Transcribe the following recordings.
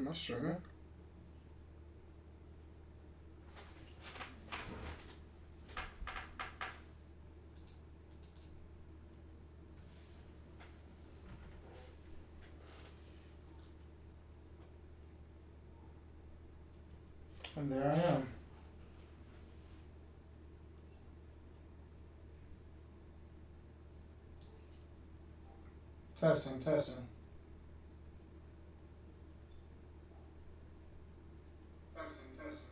Am I streaming? And there I am. Testing, testing. Testing, testing.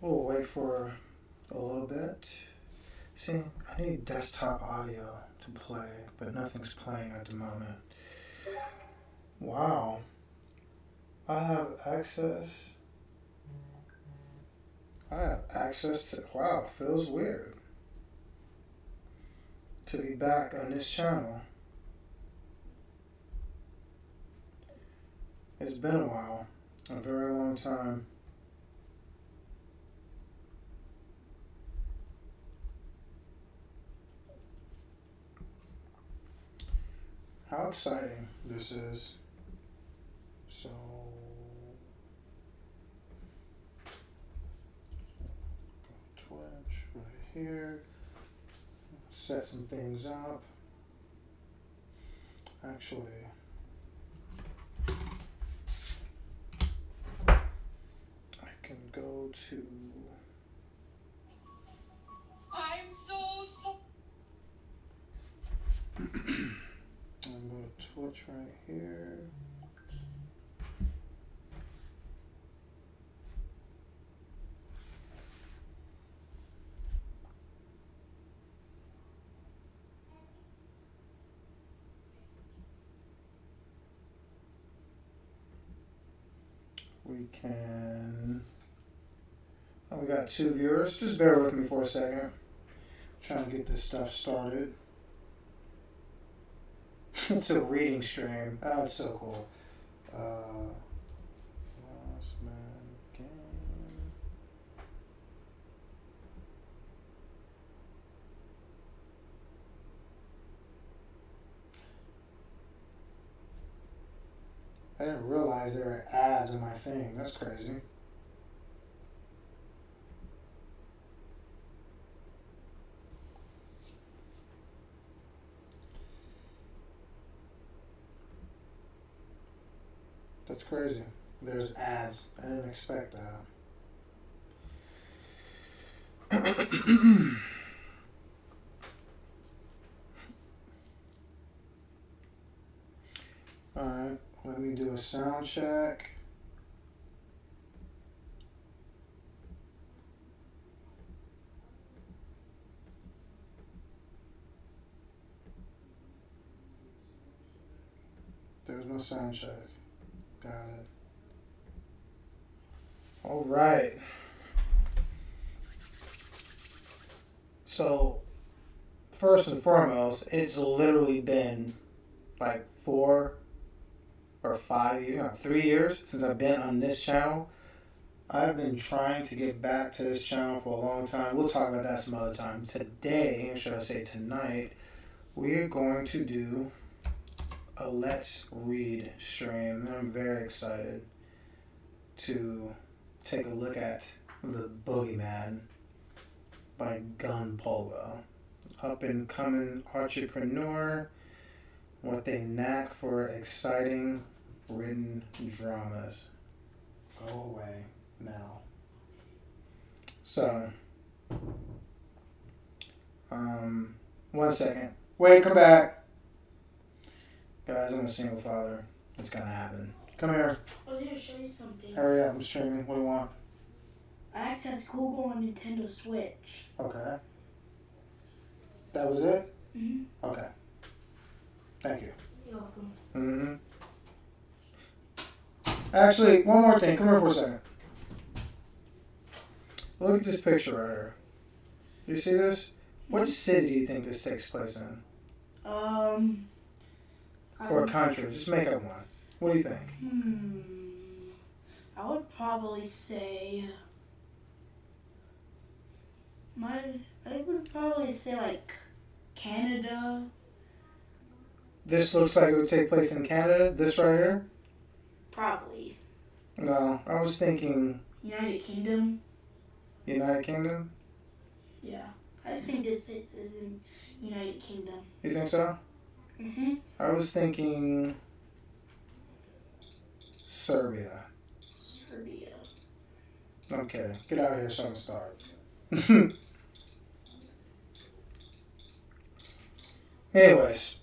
We'll wait for a little bit. See, I need desktop audio to play, but nothing's playing at the moment. Wow. I have access. I have access to. Wow, feels weird to be back on this channel. It's been a while, a very long time. How exciting this is. So, Twitch right here. Set some things up. Actually, I can go to. I'm so. I'm going to Twitch right here. We can. Oh, we got 2 viewers. Just bear with me for a second. Trying to get this stuff started. It's a reading stream. Oh, it's so cool. Last man game. I didn't realize there were ads on my thing. That's crazy. That's crazy. There's ads. I didn't expect that. Alright, let me do a sound check. There's no sound check. Got it. All right. So, first and foremost, it's literally been like 4 or 5 years, 3 years since I've been on this channel. I've been trying to get back to this channel for a long time. We'll talk about that some other time. Today, or should I say tonight, we're going to do a Let's Read stream. I'm very excited to take a look at The Boogeyman by Pulvo. Up and coming entrepreneur with a knack for exciting written dramas. Go away now. So, 1 second. Wait, come back. Guys, I'm a single father. It's gonna happen. Come here. I was here to show you something. Hurry up, I'm streaming. What do you want? I accessed Google on Nintendo Switch. Okay. That was it? Mm-hmm. Okay. Thank you. You're welcome. Mm-hmm. Actually, one more thing. Come here for a second. Look at this picture right here. Do you see this? What city do you think this takes place in? Or a country? Just make up one. What do you think? I would probably say... I would probably say, like, Canada. This looks like it would take place in Canada? This right here? Probably. No, I was thinking... United Kingdom? United Kingdom? Yeah. I think this is in United Kingdom. You think so? Mm-hmm. I was thinking... Serbia. Serbia. I'm kidding. Get out of here so I can start. Anyways.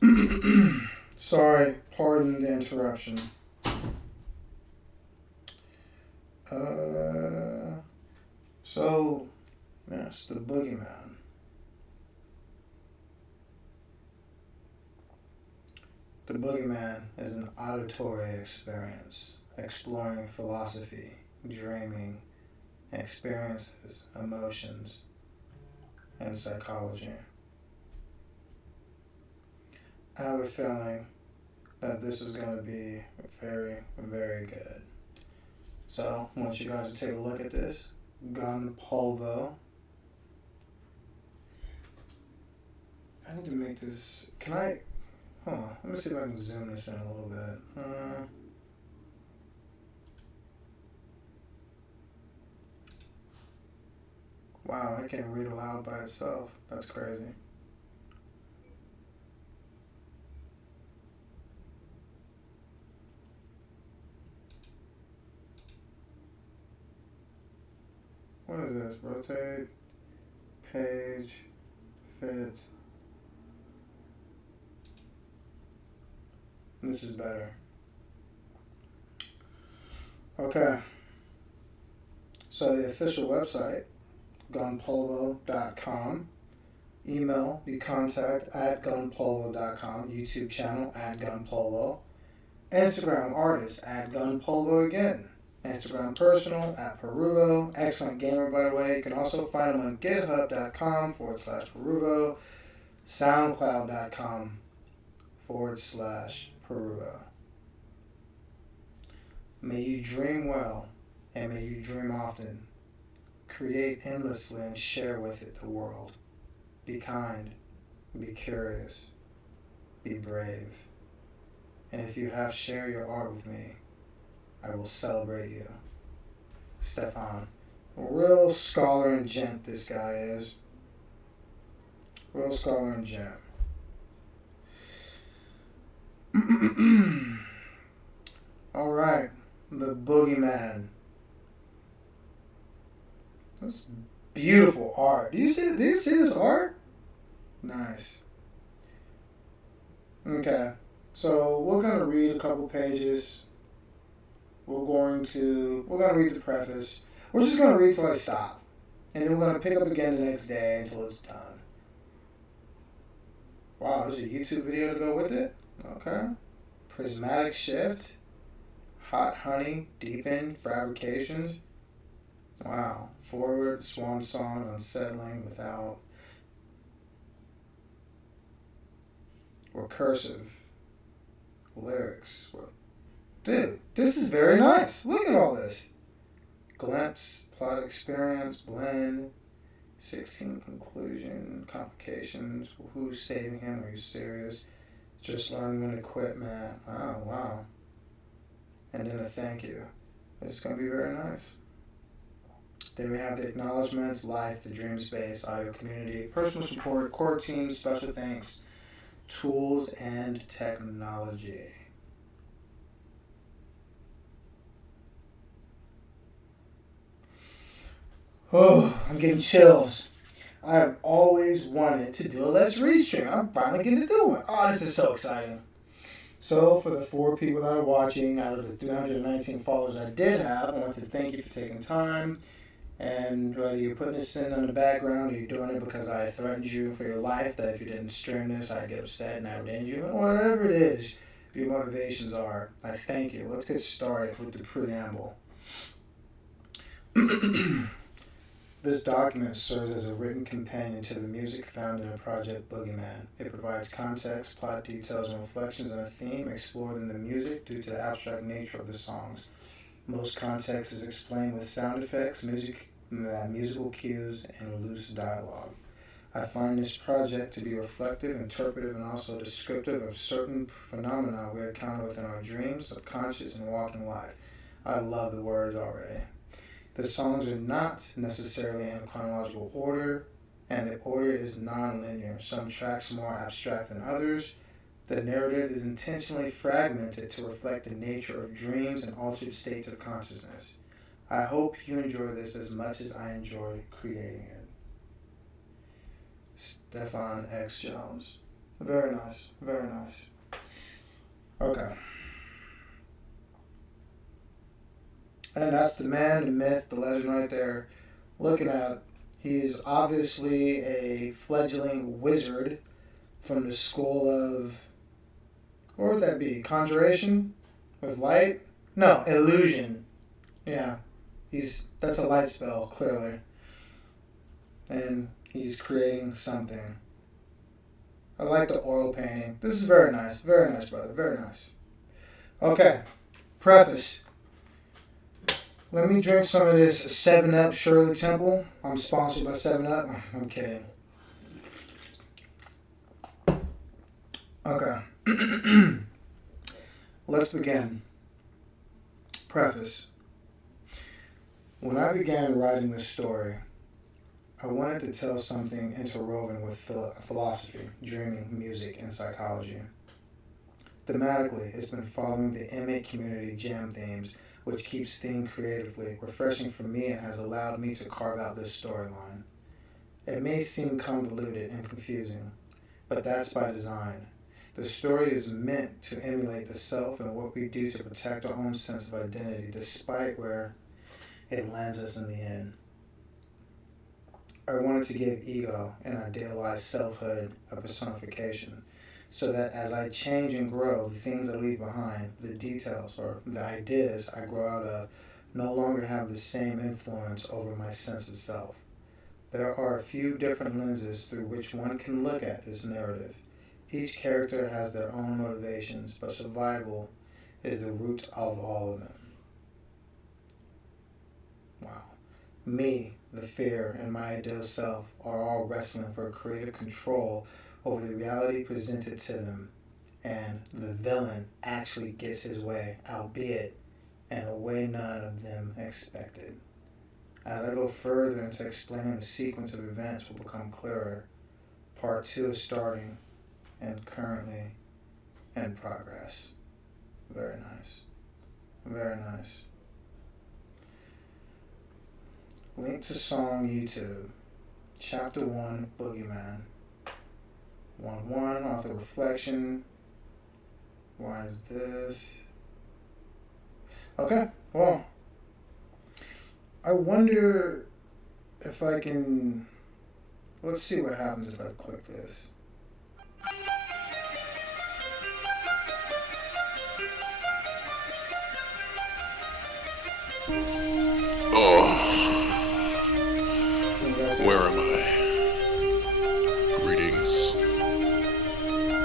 Sorry, pardon the interruption. So, yes, the Boogeyman. The Boogeyman is an auditory experience, exploring philosophy, dreaming, experiences, emotions, and psychology. I have a feeling that this is going to be very, very good. So, I want you guys to take a look at this. Gun pulvo. I need to make this... Can I... Hold on. Let me see if I can zoom this in a little bit. Wow, it can read aloud by itself. That's crazy. What is this? Rotate, page, fit. This is better. Okay. So the official website, gunpulvo.com. Email, you contact at gunpulvo.com. YouTube channel at gunpulvo. Instagram artist at gunpulvo again. Instagram personal at Peruvo. Excellent gamer, by the way. You can also find him on github.com/Peruvo. SoundCloud.com/Peruvo. May you dream well and may you dream often. Create endlessly and share with it the world. Be kind. Be curious. Be brave. And if you have share your art with me, I will celebrate you. Stefan. A real scholar and gent this guy is. Real scholar and gent. Alright. The Boogeyman. That's beautiful art. Do you see this art? Nice. Okay. So we're gonna read a couple pages. We're gonna read the preface. We're just gonna read till I stop. And then we're gonna pick up again the next day until it's done. Wow, there's a YouTube video to go with it? Okay. Prismatic shift. Hot honey, deepen, fabrications. Wow. Forward, swan song, unsettling, without. Recursive. Lyrics. Dude, this is very nice. Look at all this. Glimpse, plot experience, blend, 16 conclusion, complications, who's saving him, are you serious? Just learn when to quit, man. Oh, wow. And then a thank you. This is going to be very nice. Then we have the acknowledgments, life, the dream space, audio community, personal support, core team, special thanks, tools, and technology. Oh, I'm getting chills. I have always wanted to do a Let's Read stream. I'm finally getting to do one. Oh, this is so exciting. So, for the 4 people that are watching, out of the 319 followers I did have, I want to thank you for taking time. And whether you're putting this in on the background or you're doing it because I threatened you for your life, that if you didn't stream this, I'd get upset and I would end you, whatever it is your motivations are, I thank you. Let's get started with the preamble. This document serves as a written companion to the music found in the project Boogeyman. It provides context, plot details, and reflections on a theme explored in the music due to the abstract nature of the songs. Most context is explained with sound effects, musical cues, and loose dialogue. I find this project to be reflective, interpretive, and also descriptive of certain phenomena we encounter within our dreams, subconscious, and walking life. I love the words already. The songs are not necessarily in chronological order, and the order is non-linear. Some tracks are more abstract than others. The narrative is intentionally fragmented to reflect the nature of dreams and altered states of consciousness. I hope you enjoy this as much as I enjoy creating it. Stefan X. Jones. Very nice. Very nice. Okay. And that's the man, the myth, the legend right there. Looking at, he's obviously a fledgling wizard from the school of, what would that be? Conjuration? With light? No, illusion. Yeah. That's a light spell, clearly. And he's creating something. I like the oil painting. This is very nice. Very nice, brother. Very nice. Okay. Preface. Let me drink some of this 7-Up Shirley Temple. I'm sponsored by 7-Up. I'm kidding. Okay. Let's begin. Preface. When I began writing this story, I wanted to tell something interwoven with philosophy, dreaming, music, and psychology. Thematically, it's been following the inmate community jam themes, which keeps theme creatively refreshing for me and has allowed me to carve out this storyline. It may seem convoluted and confusing, but that's by design. The story is meant to emulate the self and what we do to protect our own sense of identity, despite where it lands us in the end. I wanted to give ego and idealized selfhood a personification, so that as I change and grow, the things I leave behind, the details or the ideas I grow out of, no longer have the same influence over my sense of self. There are a few different lenses through which one can look at this narrative. Each character has their own motivations, but survival is the root of all of them. Wow. Me, the fear, and my ideal self are all wrestling for creative control over the reality presented to them, and the villain actually gets his way, albeit in a way none of them expected. As I go further into explaining the sequence of events will become clearer. Part 2 is starting and currently in progress. Very nice. Very nice. Link to song YouTube. Chapter 1, Boogeyman. 1-1, author reflection. Why is this? Okay, well, I wonder if I can, let's see what happens if I click this. Oh, where am I? Greetings.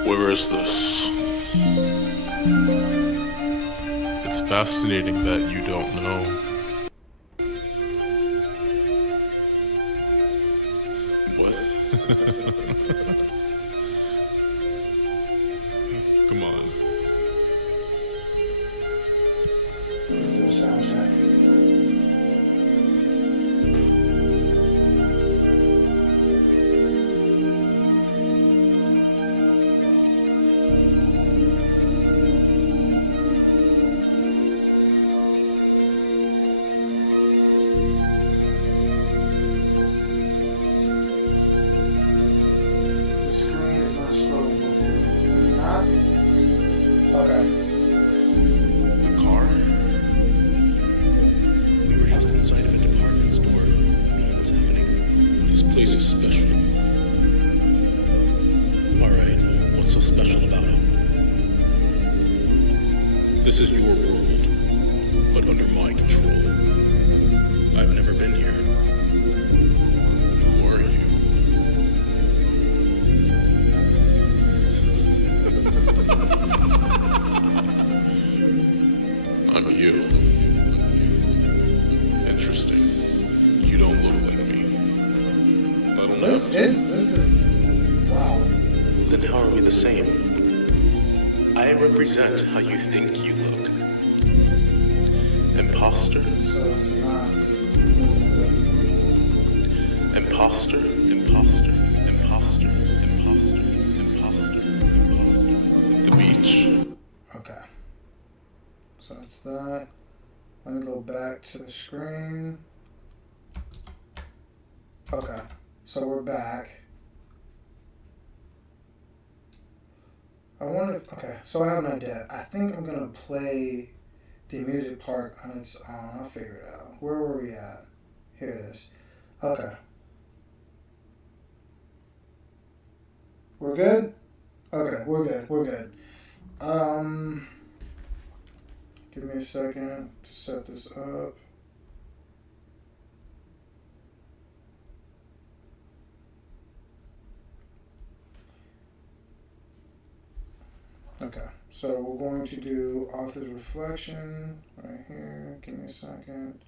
Where is this? It's fascinating that you don't know. What? Come on. Soundtrack. place is special. Alright, what's so special about it? This is your world, but under my control. I've never been here. Who are you? I'm you. Interesting. You don't look like me. I don't This is wow. Then how are we the same? I represent how you think you look. Imposter, So it's not. imposter, imposter, imposter, imposter, imposter, imposter. The beach. Okay. So it's that. Let me go back to the screen. Okay. So we're back. I wonder if, okay, so I have an idea. I think I'm gonna play the music part on its own. I'll figure it out. Where were we at? Here it is. Okay. We're good? Okay, we're good. We're good. Give me a second to set this up. Okay, so we're going to do author's reflection right here. Give me a second.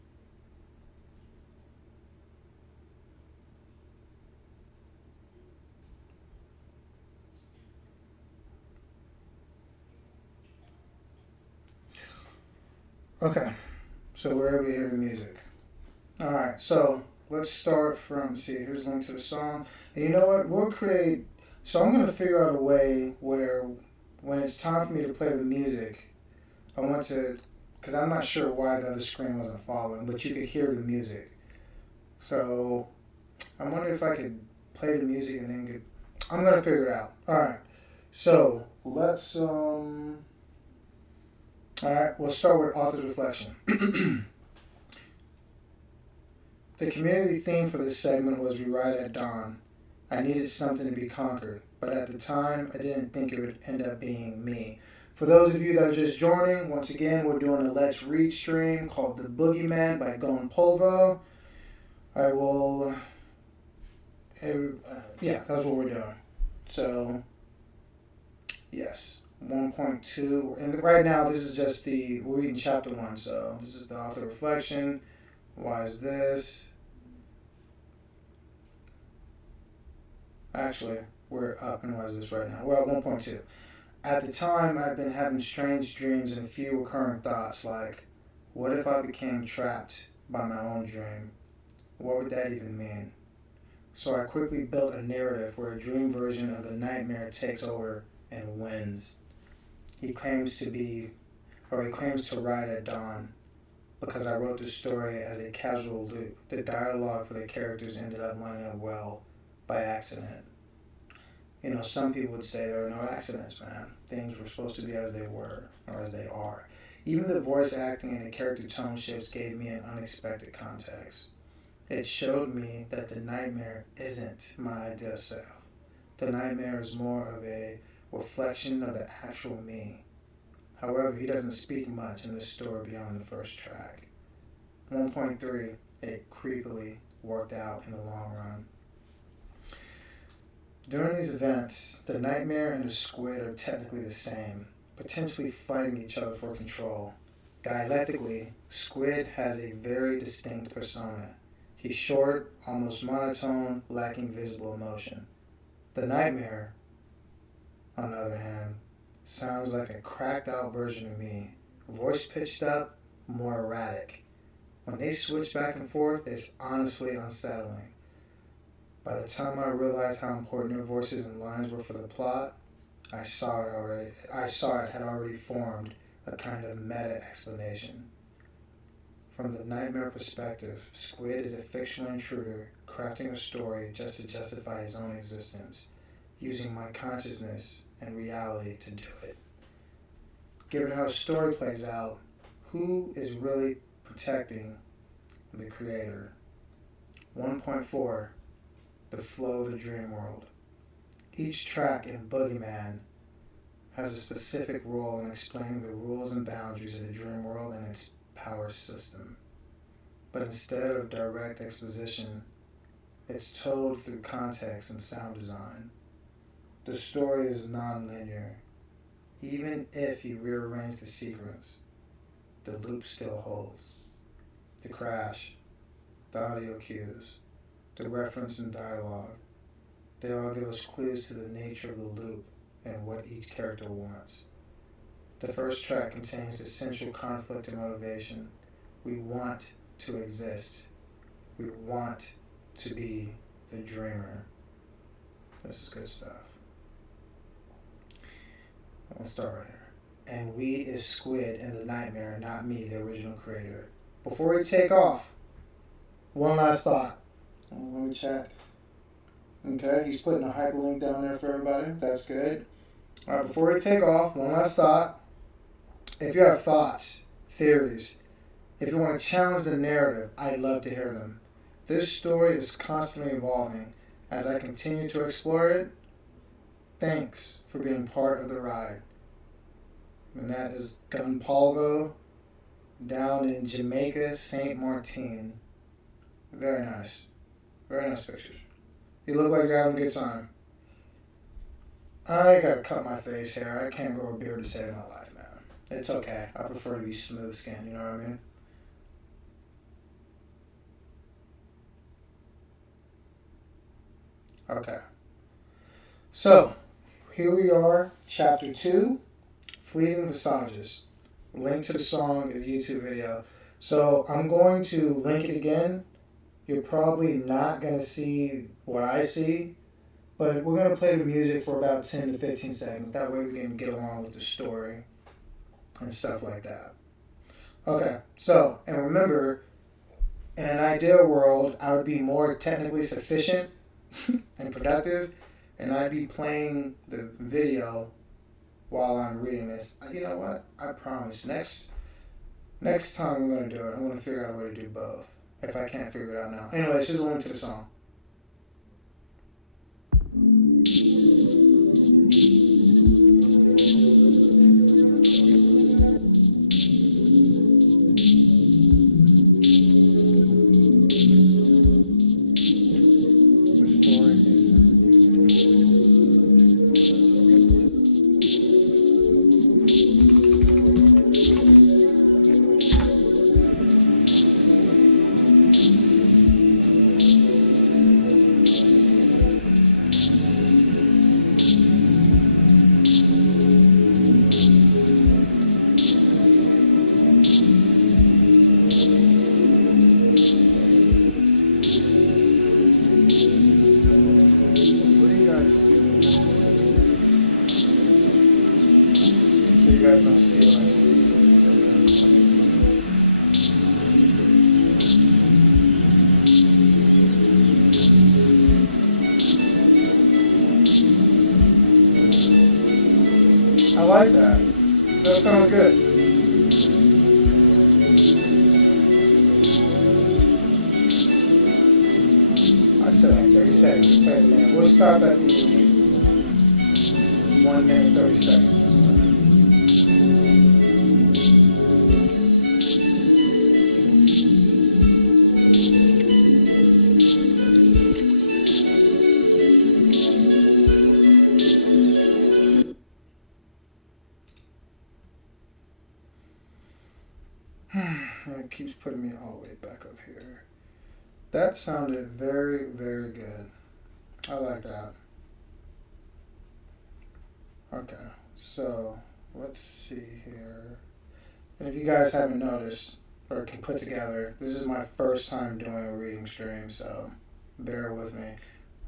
Okay, so we're able to hear the music. All right, so let's start from, see, here's a link to the song. And you know what? We'll create, so I'm going to figure out a way where when it's time for me to play the music, I want to, because I'm not sure why the other screen wasn't following, but you could hear the music. So I'm wondering if I could play the music and then I'm going to figure it out. All right, so let's, all right, we'll start with author's reflection. The community theme for this segment was Rewrite at Dawn. I needed something to be conquered, but at the time, I didn't think it would end up being me. For those of you that are just joining, once again, we're doing a Let's Read stream called The Boogeyman by Pulvo. I will, yeah, that's what we're doing. So, yes, 1.2, and right now this is just we're reading chapter 1, so this is the author reflection. Why is this? Actually, we're up and why is this right now? We're at 1.2. At the time, I'd been having strange dreams and a few recurring thoughts like, what if I became trapped by my own dream? What would that even mean? So I quickly built a narrative where a dream version of the nightmare takes over and wins. He claims to ride at dawn because I wrote the story as a casual loop. The dialogue for the characters ended up lining up well by accident. You know, some people would say there are no accidents, man. Things were supposed to be as they were, or as they are. Even the voice acting and the character tone shifts gave me an unexpected context. It showed me that the nightmare isn't my ideal self. The nightmare is more of a reflection of the actual me. However, he doesn't speak much in the story beyond the first track. 1.3, it creepily worked out in the long run. During these events, the nightmare and the squid are technically the same, potentially fighting each other for control. Dialectically, Squid has a very distinct persona. He's short, almost monotone, lacking visible emotion. The nightmare, on the other hand, sounds like a cracked out version of me, voice pitched up, more erratic. When they switch back and forth, it's honestly unsettling. By the time I realized how important their voices and lines were for the plot, I saw it had already formed a kind of meta explanation. From the nightmare perspective, Squid is a fictional intruder crafting a story just to justify his own existence, using my consciousness and reality to do it. Given how the story plays out, who is really protecting the creator? 1.4, the flow of the dream world. Each track in Boogeyman has a specific role in explaining the rules and boundaries of the dream world and its power system. But instead of direct exposition, it's told through context and sound design. The story is non-linear. Even if you rearrange the sequence, the loop still holds. The crash, the audio cues, the reference and dialogue, they all give us clues to the nature of the loop and what each character wants. The first track contains essential conflict and motivation. We want to exist. We want to be the dreamer. This is good stuff. I'll start right here. And we is Squid in the nightmare, not me, the original creator. Before we take off, one last thought. Let me check. Okay, he's putting a hyperlink down there for everybody. That's good. All right, before we take off, one last thought. If you have thoughts, theories, if you want to challenge the narrative, I'd love to hear them. This story is constantly evolving. As I continue to explore it, thanks for being part of the ride. And that is Gun Pulvo down in Jamaica, St. Martin. Very nice. Very nice pictures. You look like you're having a good time. I gotta cut my face hair. I can't grow a beard to save my life, man. It's okay. I prefer to be smooth skinned, you know what I mean? Okay. So, here we are, Chapter 2, Fleeting Visages. Link to the song and YouTube video. So, I'm going to link it again. You're probably not going to see what I see, but we're going to play the music for about 10 to 15 seconds. That way we can get along with the story and stuff like that. Okay, so, and remember, in an ideal world, I would be more technically sufficient and productive, and I'd be playing the video while I'm reading this. You know what? I promise. Next time I'm going to do it, I'm going to figure out a way to do both. If I can't figure it out now. Anyways, here's a link to the song. The story is in the music. So you guys don't see what I see. I like that. That sounds good. I said like 30 seconds. Wait a minute. We'll stop at the 1 minute 30 seconds. It keeps putting me all the way back up here. That sounded very, very good. I like that. Okay, so let's see here. And if you guys haven't noticed or can put together, this is my first time doing a reading stream, so bear with me.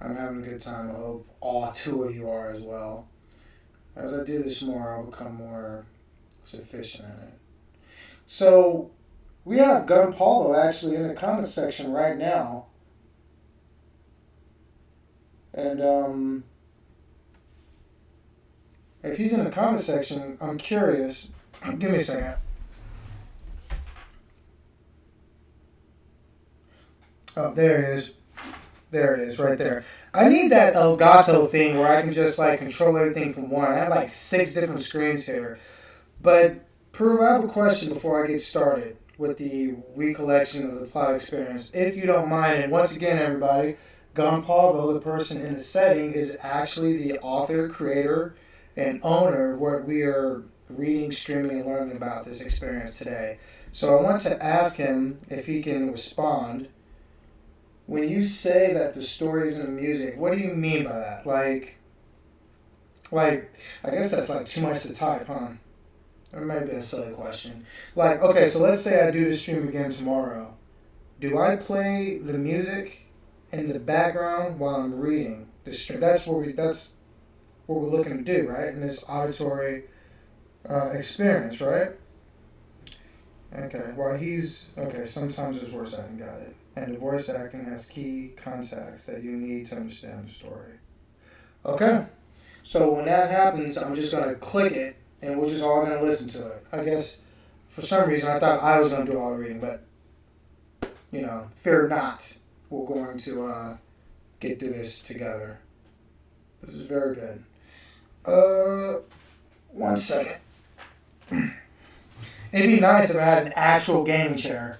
I'm having a good time. I hope all two of you are as well. As I do this more, I'll become more sufficient in it. So, we have Gun Paulo actually in the comment section right now. And, if he's in the comment section, I'm curious. Give me a second. Oh, there he is. There it is, right there. I need that Elgato thing where I can just like control everything from one. I have like 6 different screens here. But Prue, I have a question before I get started with the recollection of the plot experience, if you don't mind. And once again, everybody, Gunpalvo, the person in the setting, is actually the author, creator, and owner of what we are reading, streaming, and learning about this experience today. So I want to ask him if he can respond. When you say that the story is in the music, what do you mean by that? Like, I guess that's like too much to type, huh? It might be a silly question. Like, okay, so let's say I do the stream again tomorrow. Do I play the music in the background while I'm reading the stream? That's what we're looking to do, right? In this auditory experience, right? Okay, sometimes there's voice acting, got it. And the voice acting has key context that you need to understand the story. Okay, so when that happens, I'm just going to click it, and we're just all going to listen to it. I guess, for some reason, I thought I was going to do all the reading, but, fear not. We're going to get through this together. This is very good. 1 second. It'd be nice if I had an actual gaming chair.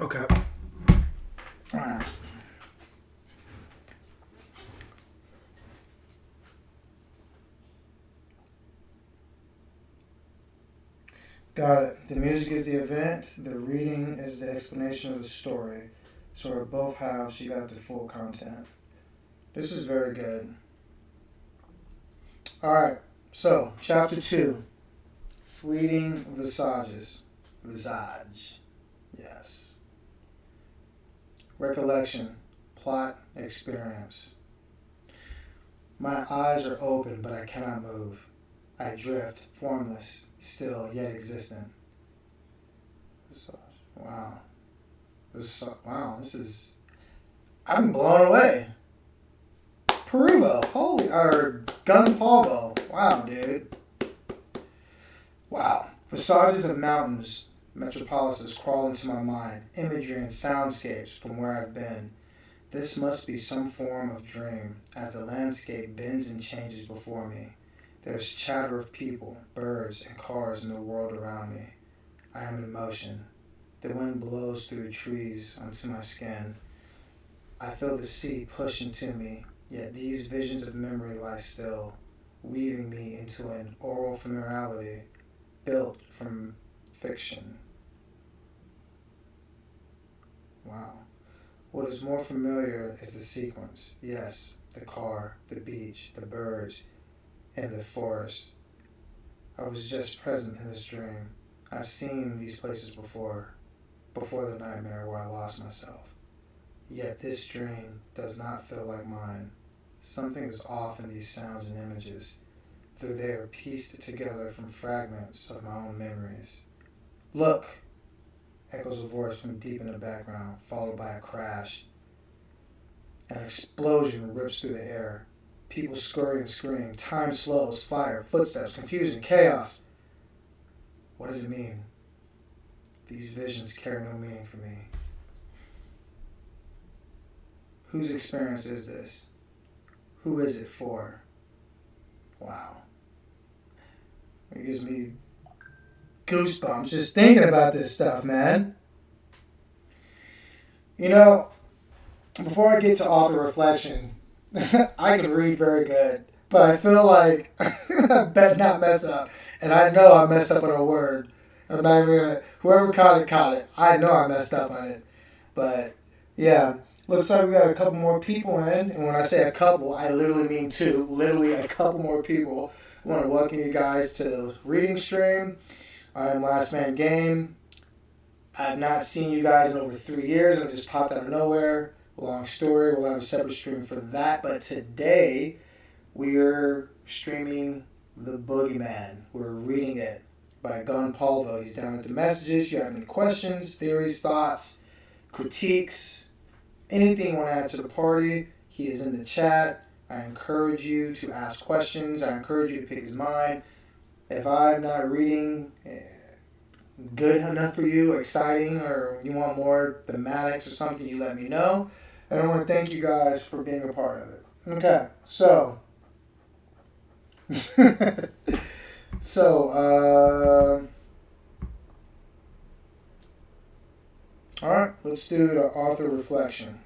Okay. All right. Got it. The music is the event. The reading is the explanation of the story. So at both halves, you got the full content. This is very good. All right. So, chapter 2. Fleeting visages. Visage. Yes. Recollection. Plot. Experience. My eyes are open, but I cannot move. I drift, formless, still, yet existent. Wow. This is... I'm blown away. Gunpalvo. Wow, dude. Wow. Visages of mountains, metropolises crawl into my mind, imagery and soundscapes from where I've been. This must be some form of dream, as the landscape bends and changes before me. There's chatter of people, birds, and cars in the world around me. I am in motion. The wind blows through the trees onto my skin. I feel the sea push into me, yet these visions of memory lie still, weaving me into an oral familiarity built from fiction. Wow. What is more familiar is the sequence. Yes, the car, the beach, the birds, and the forest. I was just present in this dream. I've seen these places before the nightmare where I lost myself. Yet this dream does not feel like mine. Something is off in these sounds and images, though they are pieced together from fragments of my own memories. Look! Echoes a voice from deep in the background, followed by a crash. An explosion rips through the air. People scurry and scream. Time slows. Fire, footsteps, confusion, chaos. What does it mean? These visions carry no meaning for me. Whose experience is this? Who is it for? Wow. It gives me goosebumps just thinking about this stuff, man. Before I get to author reflection, I can read very good, but I feel like I better not mess up. And I know I messed up on a word. I'm not even gonna, whoever caught it. I know I messed up on it. But yeah, Looks like we got a couple more people in. And when I say a couple, I literally mean two. Literally a couple more people. I want to welcome you guys to the reading stream. I am Last Man Game. I have not seen you guys in over 3 years. I just popped out of nowhere. Long story. We'll have a separate stream for that. But today, we're streaming The Boogeyman. We're reading it by Gun Pulvo. He's down with the messages. You have any questions, theories, thoughts, critiques, anything you want to add to the party, he is in the chat. I encourage you to ask questions. I encourage you to pick his mind. If I'm not reading good enough for you, exciting, or you want more thematics or something, you let me know. And I want to thank you guys for being a part of it. Okay, so... Alright, let's do the author reflection.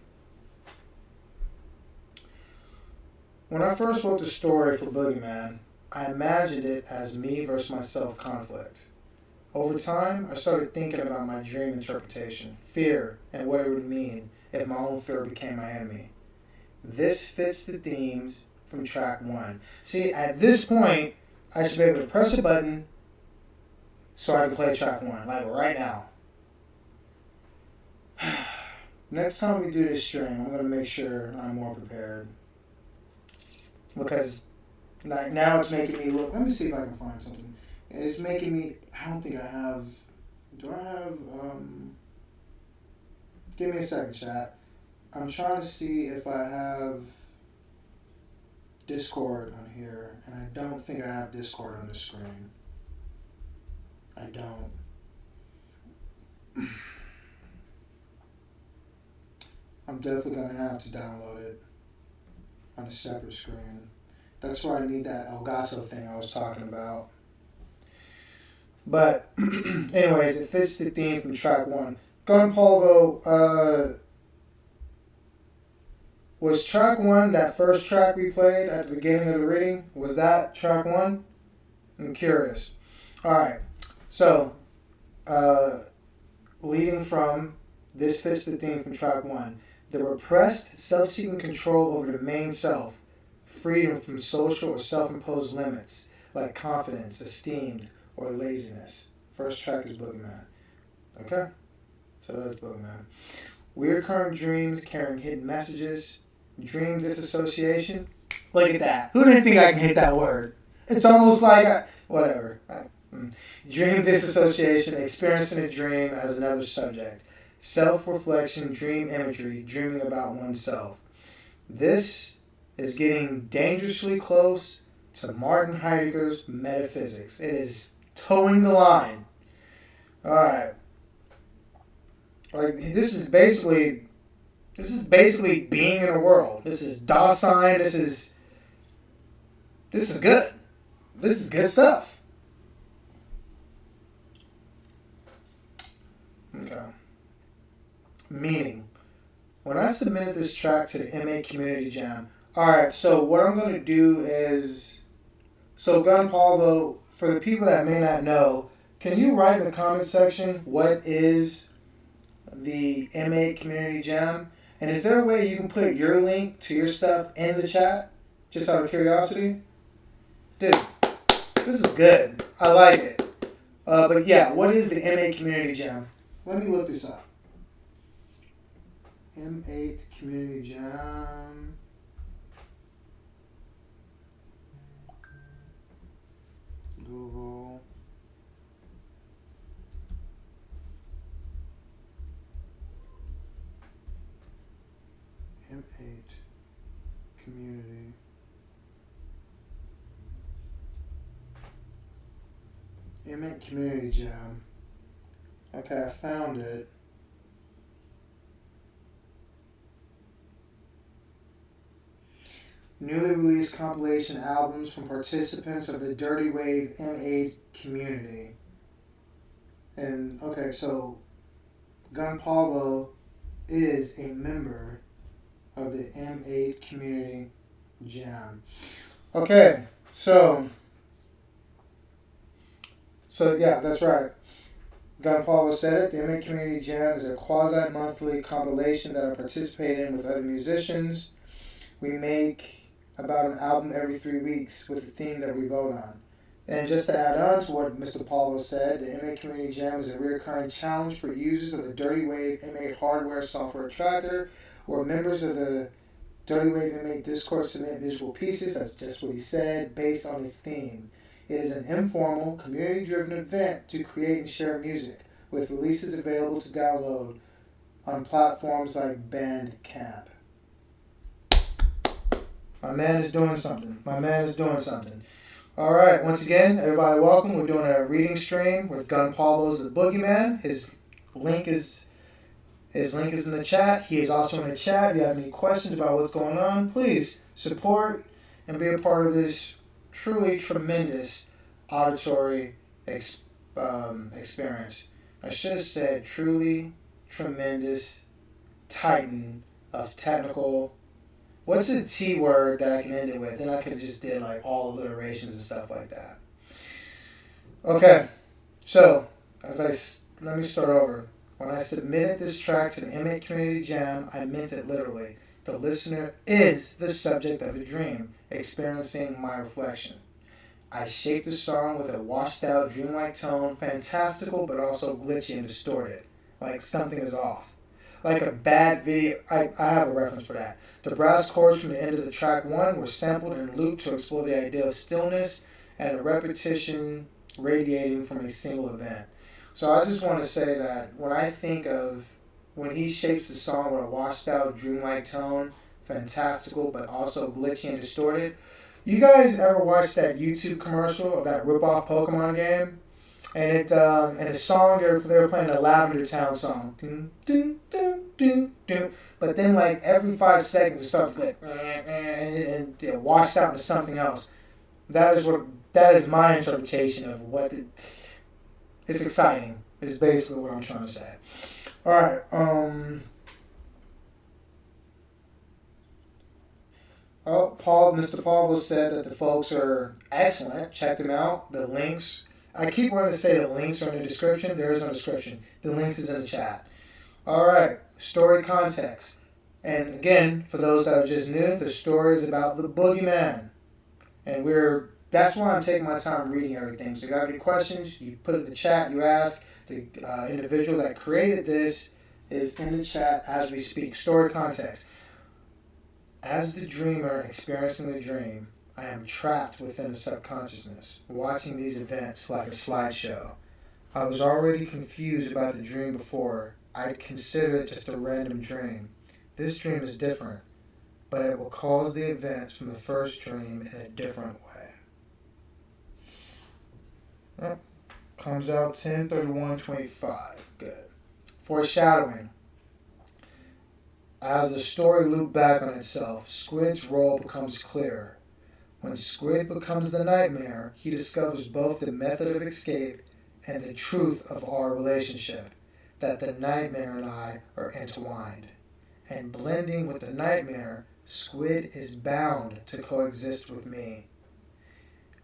When I first wrote the story for Boogeyman, I imagined it as me versus myself conflict. Over time, I started thinking about my dream interpretation, fear, and what it would mean if my own fear became my enemy. This fits the themes from track 1. See, at this point, I should be able to press a button so I can play track 1, like right now. Next time we do this stream, I'm going to make sure I'm more prepared. Because now it's making me look... Let me see if I can find something. It's making me... I don't think I have... Do I have... Give me a second, chat. I'm trying to see if I have Discord on here. And I don't think I have Discord on the screen. I don't. I'm definitely going to have to download it on a separate screen. That's where I need that Elgato thing I was talking about. But, anyways, it fits the theme from track 1. Gun Pulvo, was track 1 that first track we played at the beginning of the reading? Was that track 1? I'm curious. Alright, so, leading from, this fits the theme from track 1. The repressed, self-seeking control over the main self, freedom from social or self-imposed limits, like confidence, esteem, or laziness. First track is Boogeyman. Okay? So that's Boogeyman. Weird current dreams carrying hidden messages. Dream disassociation. Look at that. Who didn't think I can hit that word? It's almost like, whatever. Dream disassociation, experiencing a dream as another subject. Self-reflection, dream imagery, dreaming about oneself. This is getting dangerously close to Martin Heidegger's metaphysics. It is towing the line. Alright. Like, this is basically being in a world. This is Dasein. This is good. This is good stuff. Okay. Meaning. When I submitted this track to the MA Community Jam, alright, so what I'm going to do is, so Gun Pulvo, for the people that may not know, can you write in the comments section what is the MA Community Jam? And is there a way you can put your link to your stuff in the chat? Just out of curiosity? Dude, this is good. I like it. But yeah, what is the M8 Community Jam? Let me look this up. M8 Community Jam. Google. M8 Community. M8 Community Jam. Okay, I found it. Newly released compilation albums from participants of the Dirty Wave M8 community. And, okay, so Gun Pulvo is a member of the M8 Community Jam. Okay, so yeah, that's right. Gun Paul said it. The Inmate Community Jam is a quasi-monthly compilation that I participate in with other musicians. We make about an album every 3 weeks with a theme that we vote on. And just to add on to what Mr. Paulo said, the Inmate Community Jam is a recurring challenge for users of the Dirty Wave Inmate Hardware Software Tracker, where members of the Dirty Wave Inmate Discord submit visual pieces, that's just what he said, based on a theme. It is an informal, community-driven event to create and share music, with releases available to download on platforms like Bandcamp. My man is doing something. All right, once again, everybody welcome. We're doing a reading stream with Gun Paulo's The Boogeyman. His link is in the chat. He is also in the chat. If you have any questions about what's going on, please support and be a part of this truly tremendous auditory experience. I should have said truly tremendous titan of technical. What's a T word that I can end it with? Then I could have just did like all alliterations and stuff like that. Okay, so let me start over. When I submitted this track to the Inmate Community Jam, I meant it literally. The listener is the subject of a dream, experiencing my reflection. I shaped the song with a washed-out, dreamlike tone, fantastical but also glitchy and distorted, like something is off. Like a bad video. I have a reference for that. The brass chords from the end of the track 1 were sampled and looped to explore the idea of stillness and a repetition radiating from a single event. So I just want to say that when I think of when he shapes the song with a washed out, dreamlike tone, fantastical but also glitchy and distorted. You guys ever watch that YouTube commercial of that rip-off Pokemon game? And the song they were playing the Lavender Town song. Dun, dun, dun, dun, dun. But then like every 5 seconds it starts to like and washed out into something else. That is my interpretation of what it's exciting. Is basically what I'm trying to say. All right. Mr. Paul said that the folks are excellent. Check them out. The links. I keep wanting to say the links are in the description. There is no description. The links is in the chat. All right. Story context. And again, for those that are just new, the story is about the Boogeyman. And that's why I'm taking my time reading everything. So if you have any questions, you put it in the chat, you ask. The individual that created this is in the chat as we speak. Story context. As the dreamer experiencing the dream, I am trapped within the subconsciousness, watching these events like a slideshow. I was already confused about the dream before. I'd consider it just a random dream. This dream is different, but it will cause the events from the first dream in a different way. Oh, comes out 10/31/25. Good. Foreshadowing. As the story looped back on itself, Squid's role becomes clearer. When Squid becomes the nightmare, he discovers both the method of escape and the truth of our relationship, that the nightmare and I are entwined. And blending with the nightmare, Squid is bound to coexist with me.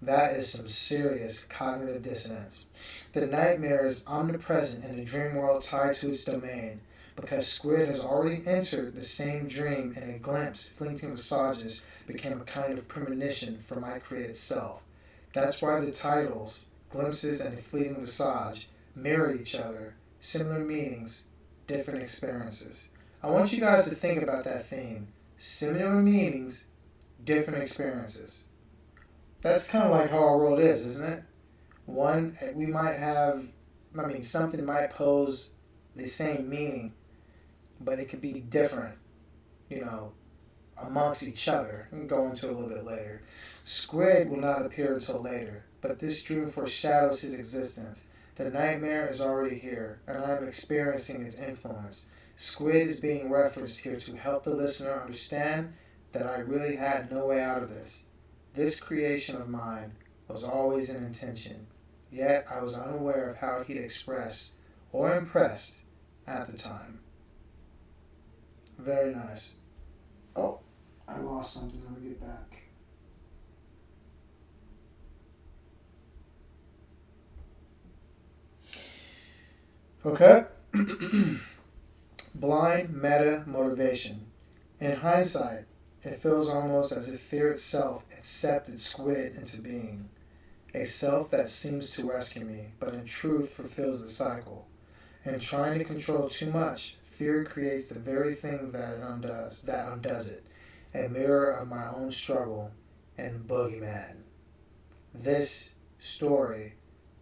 That is some serious cognitive dissonance. The nightmare is omnipresent in the dream world tied to its domain, because Squid has already entered the same dream, and a glimpse, fleeting massages, became a kind of premonition for my created self. That's why the titles, glimpses and a fleeting massage, mirror each other, similar meanings, different experiences. I want you guys to think about that theme. Similar meanings, different experiences. That's kind of like how our world is, isn't it? Something might pose the same meaning, but it could be different, amongst each other. We can go into it a little bit later. Squid will not appear until later, but this dream foreshadows his existence. The nightmare is already here, and I am experiencing its influence. Squid is being referenced here to help the listener understand that I really had no way out of this. This creation of mine was always an intention, yet I was unaware of how he'd express or impressed at the time. Very nice. Oh, I lost something. Let me get back. Okay? Blind meta motivation. In hindsight, it feels almost as if fear itself accepted Squid into being. A self that seems to rescue me, but in truth fulfills the cycle. In trying to control too much, fear creates the very thing that undoes it. A mirror of my own struggle and Boogeyman. This story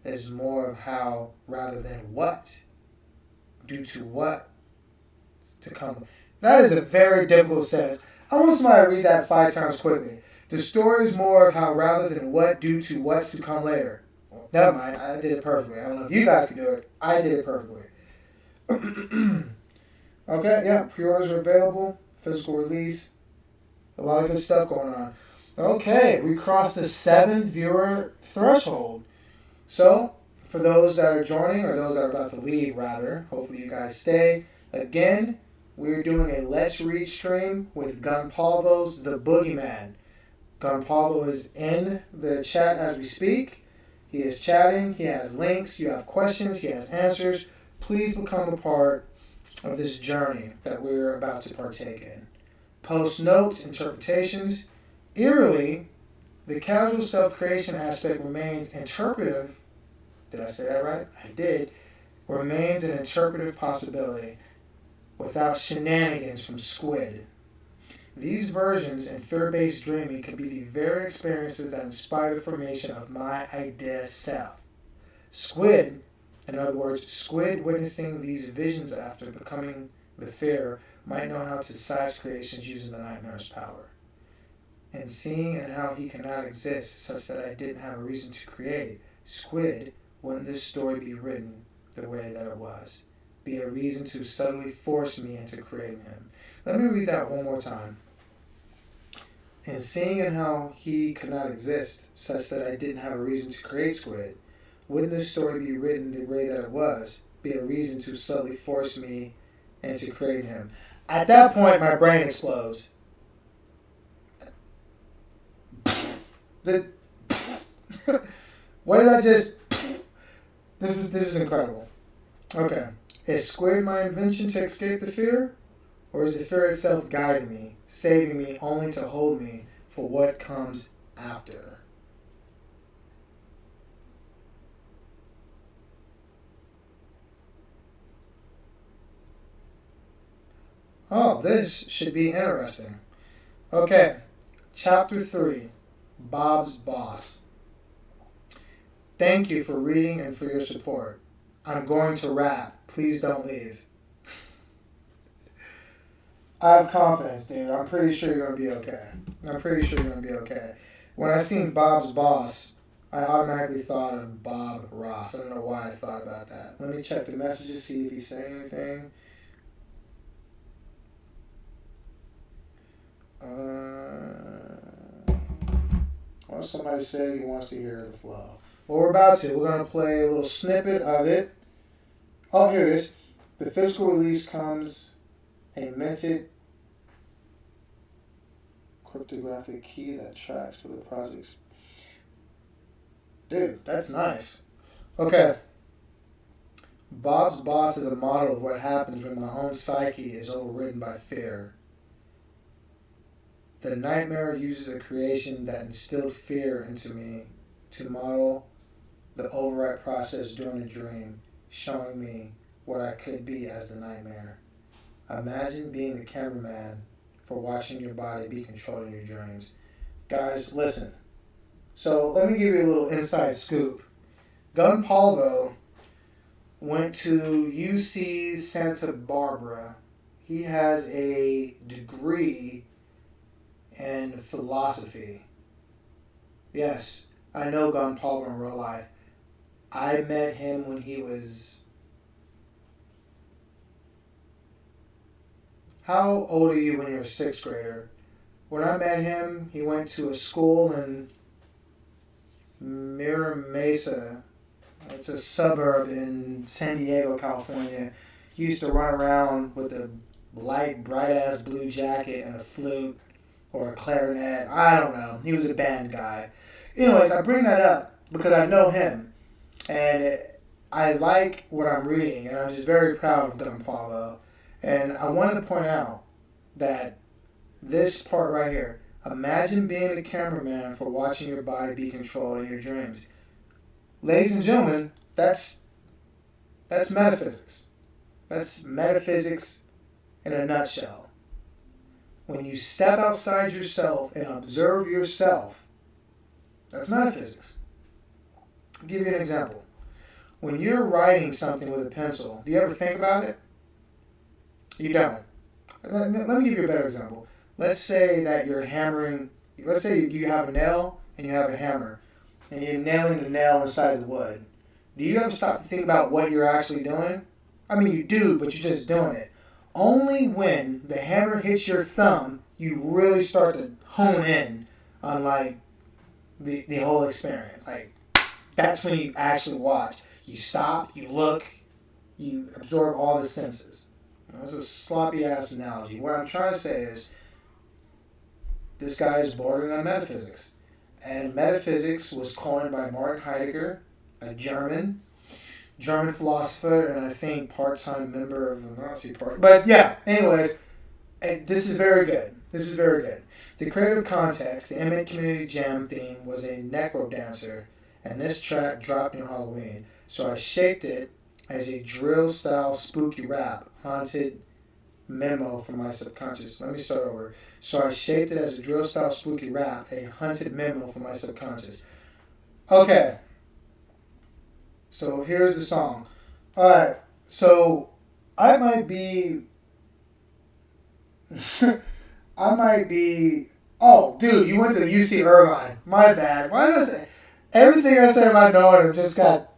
is more of how rather than what, due to what to come. That is a very difficult sentence. I want somebody to read that 5 times quickly. The story is more of how rather than what, due to what's to come later. Well, never mind, I did it perfectly. I don't know if you guys can do it. I did it perfectly. Okay, yeah, pre-orders are available. Physical release. A lot of good stuff going on. Okay, we crossed the 7th viewer threshold. So, for those that are joining, or those that are about to leave, rather, hopefully you guys stay. Again, we're doing a Let's Read stream with Gunpalvo's The Boogeyman. Gunpalvo is in the chat as we speak. He is chatting. He has links. You have questions. He has answers. Please become a part of this journey that we're about to partake in. Post notes, interpretations. Eerily, the casual self-creation aspect remains interpretive. Did I say that right? I did. Remains an interpretive possibility without shenanigans from Squid. These versions in fear-based dreaming could be the very experiences that inspire the formation of my idea self. Squid, in other words, Squid witnessing these visions after becoming the fear, might know how to size creations using the nightmare's power. And seeing and how he cannot exist such that I didn't have a reason to create, Squid, wouldn't this story be written the way that it was? Be a reason to subtly force me into creating him. Let me read that one more time. And seeing and how he could not exist such that I didn't have a reason to create Squid, wouldn't this story be written the way that it was? Be a reason to subtly force me into creating him. At that point, my brain explodes. What did I just... This is incredible. Okay. Is Squid my invention to escape the fear? Or is the fear itself guiding me, saving me only to hold me for what comes after? Oh, this should be interesting. Okay. Chapter 3. Bob's Boss. Thank you for reading and for your support. I'm going to rap. Please don't leave. I have confidence, dude. I'm pretty sure you're going to be okay. When I seen Bob's Boss, I automatically thought of Bob Ross. I don't know why I thought about that. Let me check the messages, see if he's saying anything. Well, somebody said he wants to hear the flow. Well, we're about to. We're going to play a little snippet of it. Oh, here it is. The physical release comes a minted cryptographic key that tracks for the projects. Dude, that's nice. Okay. Bob's Boss is a model of what happens when my own psyche is overridden by fear. The nightmare uses a creation that instilled fear into me to model the override process during a dream, showing me what I could be as the nightmare. Imagine being the cameraman for watching your body be controlled in your dreams. Guys, listen. So let me give you a little inside scoop. Gunpalvo went to UC Santa Barbara. He has a degree in philosophy. Yes, I know Gunpalvo in real life. I met him when he was... How old are you when you're a 6th grader? When I met him, he went to a school in Mira Mesa. It's a suburb in San Diego, California. He used to run around with a light, bright-ass blue jacket and a flute or a clarinet. I don't know. He was a band guy. Anyways, I bring that up because I know him. And I like what I'm reading, and I'm just very proud of Don Pablo. And I wanted to point out that this part right here, imagine being a cameraman for watching your body be controlled in your dreams. Ladies and gentlemen, that's metaphysics. That's metaphysics in a nutshell. When you step outside yourself and observe yourself, that's metaphysics. I'll give you an example. When you're writing something with a pencil, do you ever think about it? You don't. Let me give you a better example. Let's say that you're hammering, let's say you have a nail and you have a hammer, and you're nailing the nail inside the wood. Do you ever stop to think about what you're actually doing? I mean, you do, but you're just doing it. Only when the hammer hits your thumb, you really start to hone in on, like, the whole experience. Like, that's when you actually watch. You stop, you look, you absorb all the senses. That's a sloppy-ass analogy. What I'm trying to say is, this guy is bordering on metaphysics. And metaphysics was coined by Martin Heidegger, a German philosopher, and I think part-time member of the Nazi Party. But yeah, anyways, this is very good. This is very good. The creative context, the Emmett Community Jam theme was a necro dancer, and this track dropped near Halloween. So I shaped it as a drill-style spooky rap, haunted memo from my subconscious. Let me start over. So I shaped it as a drill-style spooky rap, a haunted memo from my subconscious. Okay. So here's the song. Alright. So I might be... Oh, dude, you went to UC Irvine. My bad. Why did I say... Everything I said about Northern just got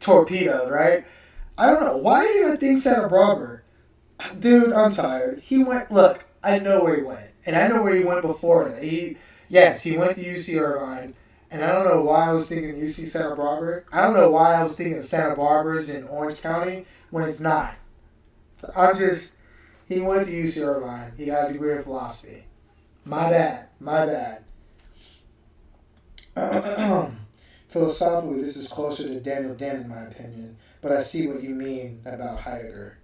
torpedoed, right? I don't know. Why did I think Santa Barbara? Dude, I'm tired. He went... Look, I know where he went. And I know where he went before that. He went to UC Irvine. And I don't know why I was thinking UC Santa Barbara. I don't know why I was thinking Santa Barbara's in Orange County when it's not. So he went to UC Irvine. He got a degree in philosophy. My bad. Philosophically, this is closer to Daniel Dennett, in my opinion. But I see what you mean about Heidegger.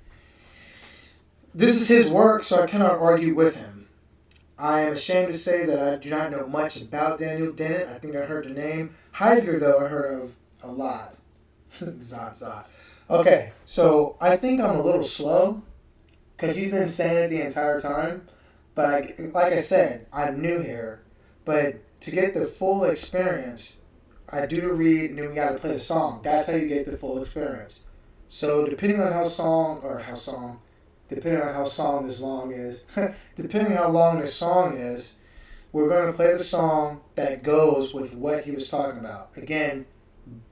This is his work, so I cannot argue with him. I am ashamed to say that I do not know much about Daniel Dennett. I think I heard the name. Heidegger, though, I heard of a lot. Zot. Okay, so I think I'm a little slow because he's been saying it the entire time. But like I said, I'm new here. But to get the full experience, I do the read and then we got to play the song. That's how you get the full experience. So depending on how long this song is, we're going to play the song that goes with what he was talking about. Again,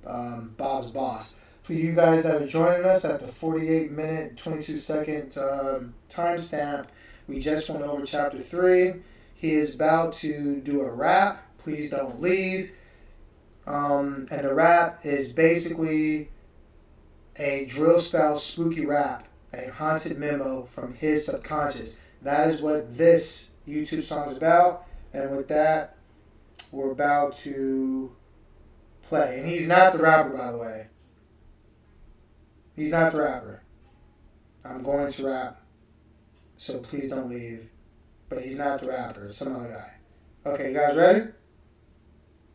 Bob's Boss. For you guys that are joining us at the 48-minute, 22-second timestamp, we just went over chapter 3. He is about to do a rap. Please don't leave. And the rap is basically a drill-style spooky rap. A haunted memo from his subconscious. That is what this YouTube song is about. And with that, we're about to play. And he's not the rapper, by the way. He's not the rapper. I'm going to rap, so please don't leave. But he's not the rapper. It's some other guy. Okay, you guys ready?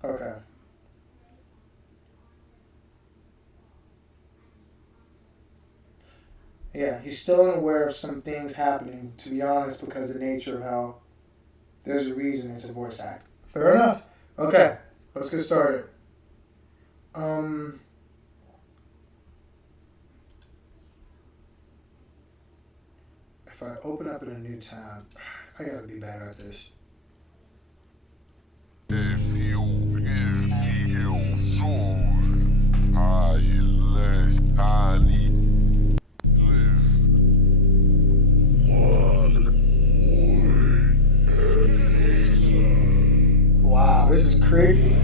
Okay. Yeah, he's still unaware of some things happening, to be honest, because of the nature of how there's a reason it's a voice act. Fair enough. Okay, let's get started. If I open up in a new tab, I gotta be better at this. If you give me your soul, I less tiny. Wow, this is creepy.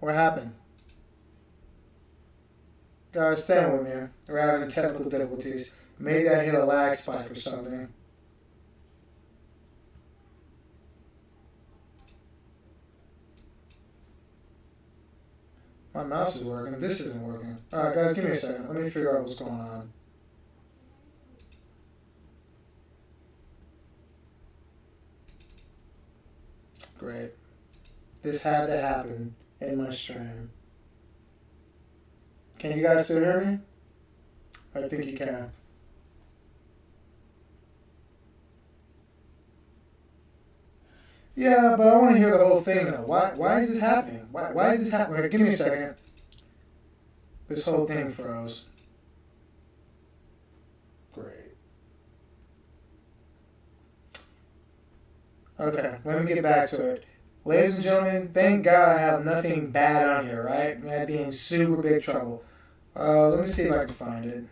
What happened? Guys, stand with me. We're having technical difficulties. Maybe I hit a lag spike or something. My mouse is working. This isn't working. Alright, guys, give me a second. Let me figure out what's going on. Great. This had to happen in my stream. Can you guys still hear me? I think you can. Yeah, but I want to hear the whole thing though. Why is this happening? Why is this happening? Wait, give me a second. This whole thing froze. Great. Okay, let me get back to it. Ladies and gentlemen, thank God I have nothing bad on here, right? I'd be in super big trouble. Let me see if I can find it.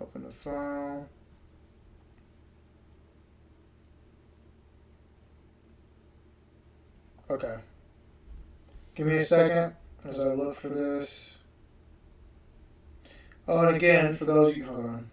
Open the file. Okay. Give me a second as I look for this. Oh, and again, for those of you, hold on.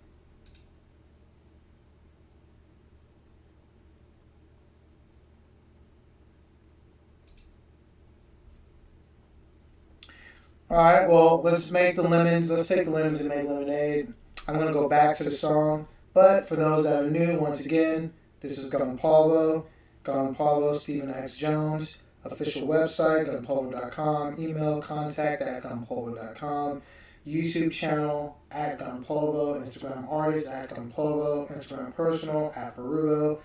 Alright, well, let's make the lemons. Let's take the lemons and make lemonade. I'm going to go back to the song. But for those that are new, once again, this is Gun Pulvo. Gun Pulvo, Stephen X. Jones. Official website, gunpulvo.com. Email contact@gunpulvo.com. YouTube channel @gunpulvo. Instagram artist @gunpulvo. Instagram personal @peruvo.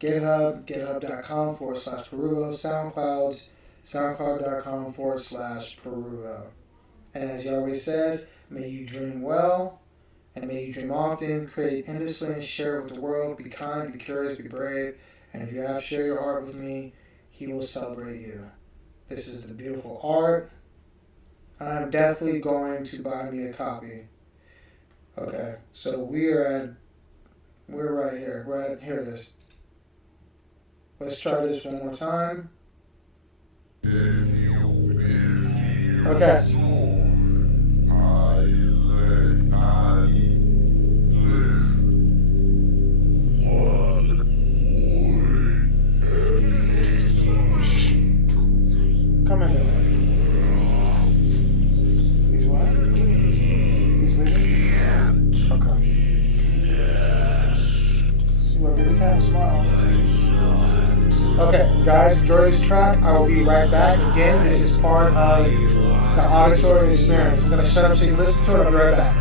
GitHub, github.com/peruvo. SoundClouds, soundcloud.com/peruvo. And as he always says, may you dream well, and may you dream often, create endlessly and share with the world. Be kind, be curious, be brave. And if you have share your art with me, he will celebrate you. This is the beautiful art. I'm definitely going to buy me a copy. Okay, so we're right here. Here it is. Let's try this one more time. Okay. Come in here. He's what? He's leaving? Okay. See what give the cat a smile. Okay, guys, enjoy this track. I will be right back. Again, this is part of the auditory experience. I'm going to shut up so you can listen to it. I'll be right back.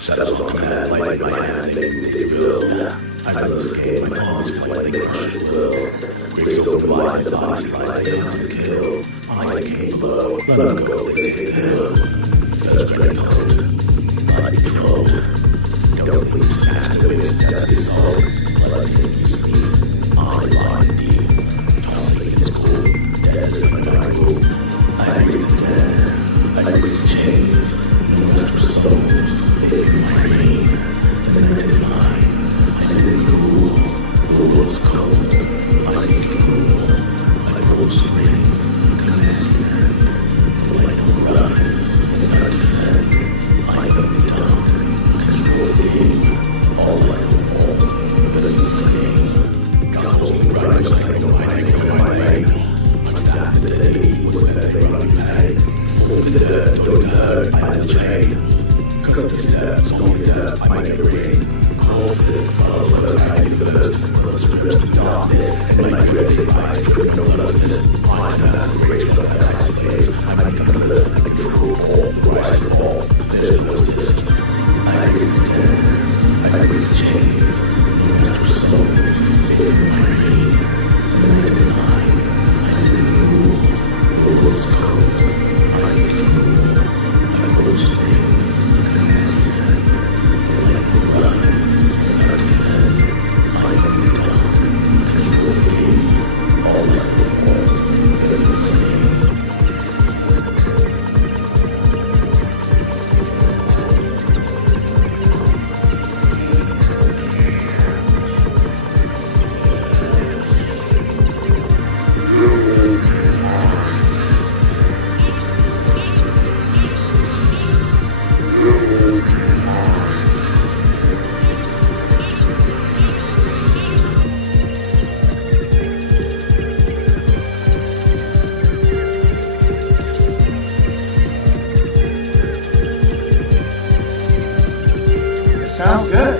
Shadows on command, light my hand, make me the will. I will escape, my palms fight like crush will. Graves open wide, the body slide down to kill. I came low, let them go, they take the pill. Let us drink cold, body control. Don't sleep, snatch the witness, death is soul. Let's take you sleep, I lie in you. Toss like it's cool, death is my rule. I raise the dead, I break the chains. No rest for souls. If my name, the night is mine. I live the rules, the world's cold. I make it rule, I pull strings, command and end. The light will rise, and I defend. I know the dark, control the game. All light will fall, but I know the name. Gospels and grinders, I know my way. I'm stabbed in the day, what's better, running pay. Hold the dirt, don't hurt, I am the train. Cause of this death, so only death I might never reign. Closest, let us hide the best, let us drift in darkness, and like drifting by, drift no let us miss. Blind path, the rage of the icy place. I might become bliss, I think the cruel pole, the rise to fall, there's no resist. I raise the dead, I break the chains, the master souls, into my reign. The night is mine, I live in the rules, the world is cold, I need to rule, I pull strings, command men, the light will rise, and I defend, I am the dawn, control the game, all life will fall, but in my name. Sounds good.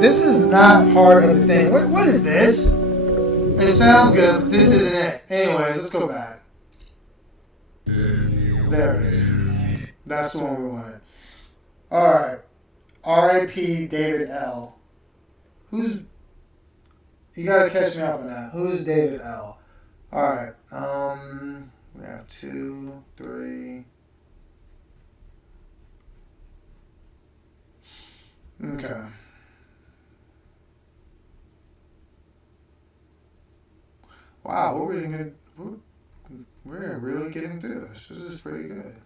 This is not part of the thing. What is this? It sounds good, but this isn't it. Anyways, let's go back. There it is. That's the one we wanted. Alright. R.I.P. David L. Who's... You gotta catch me up on that. Who's David L? Alright. We have 2, 3... Okay. Wow, we're really getting through this. This is pretty good.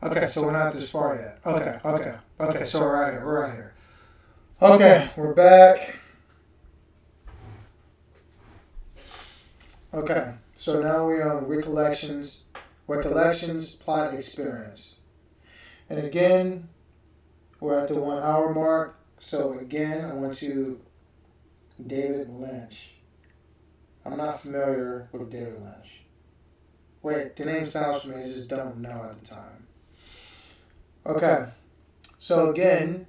Okay, so we're not this far yet. Okay, so we're right here. Okay, we're back. Okay, so now we're on recollections Recollections, plot, experience. And again, we're at the 1 hour mark. So again, I went to David Lynch. I'm not familiar with David Lynch. Wait, the name sounds familiar, I just don't know at the time. Okay, so again,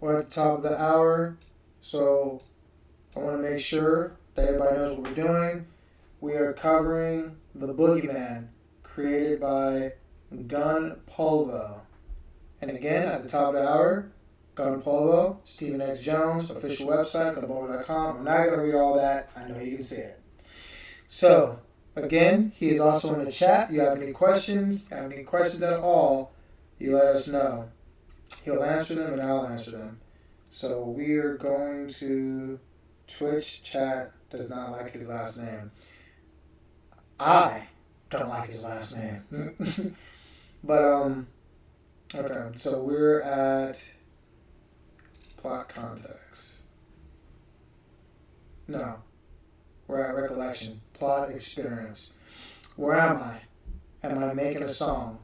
we're at the top of the hour, so I want to make sure that everybody knows what we're doing. We are covering the Boogeyman, created by Gun Pulvo. And again, at the top of the hour, Gun Pulvo, Stephen X. Jones, official website, gunpulvo.com. I'm not going to read all that. I know you can see it. So, again, he is also in the chat. You have any questions at all, you let us know. He'll answer them and I'll answer them. So we are going to Twitch chat does not like his last name. I don't like his last name. But, okay, so we're at plot context. No, we're at recollection. Plot experience. Where am I? Am I making a song?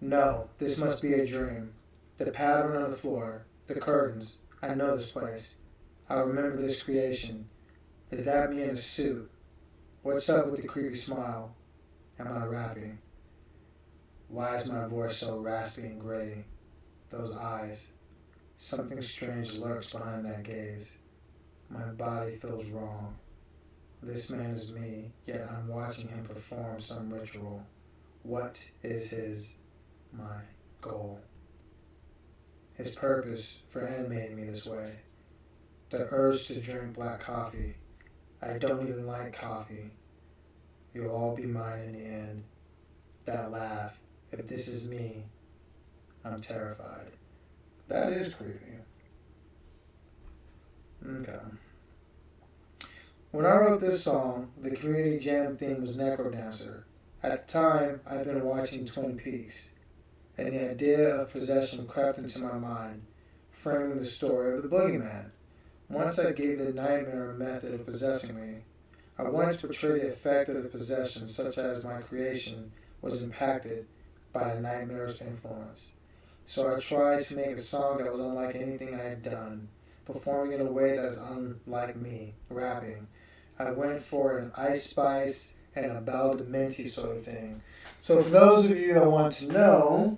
No, this must be a dream. The pattern on the floor, the curtains. I know this place. I remember this creation. Is that me in a suit? What's up with the creepy smile? Am I rapping? Why is my voice so raspy and gritty? Those eyes. Something strange lurks behind that gaze. My body feels wrong. This man is me, yet I'm watching him perform some ritual. What is my goal? His purpose for animating me this way. The urge to drink black coffee. I don't even like coffee. You'll all be mine in the end. That laugh. If this is me, I'm terrified. That is creepy. Okay. When I wrote this song, the community jam theme was Necrodancer. At the time, I'd been watching Twin Peaks, and the idea of possession crept into my mind, framing the story of the Boogeyman. Once I gave the nightmare a method of possessing me, I wanted to portray the effect of the possession, such as my creation was impacted by the nightmare's influence. So I tried to make a song that was unlike anything I had done, performing in a way that is unlike me, rapping. I went for an Ice Spice and a Baldamenti sort of thing. So for those of you that want to know,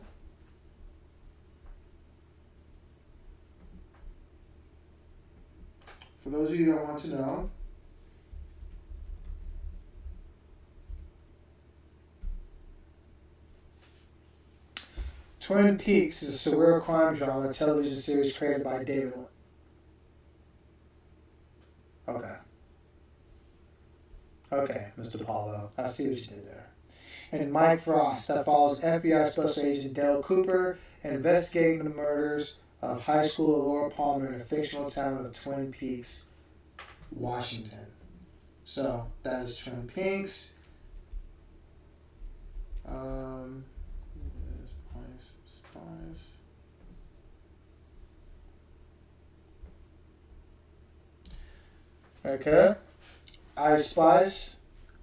Twin Peaks is a surreal crime drama television series created by David Lynch. Okay, Mr. Paulo. I see what you did there. And Mike Frost, that follows FBI Special Agent Dale Cooper investigating the murders of high school Laura Palmer in the fictional town of Twin Peaks, Washington. So, that is Twin Peaks. Okay. Ice Spice.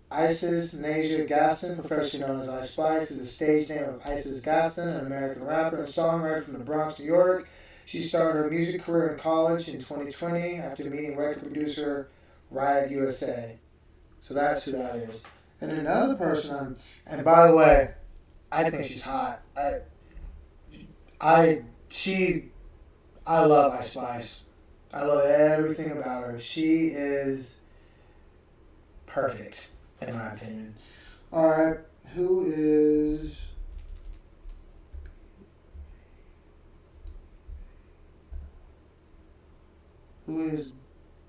Isis Nasia Gaston, professionally known as Ice Spice, is the stage name of Isis Gaston, an American rapper and songwriter from the Bronx, New York. She started her music career in college in 2020 after meeting record producer Riot USA. So that's who that is. And another person, and by the way, I think she's hot. I love Ice Spice. I love everything about her. She is perfect, in my opinion. Alright, who is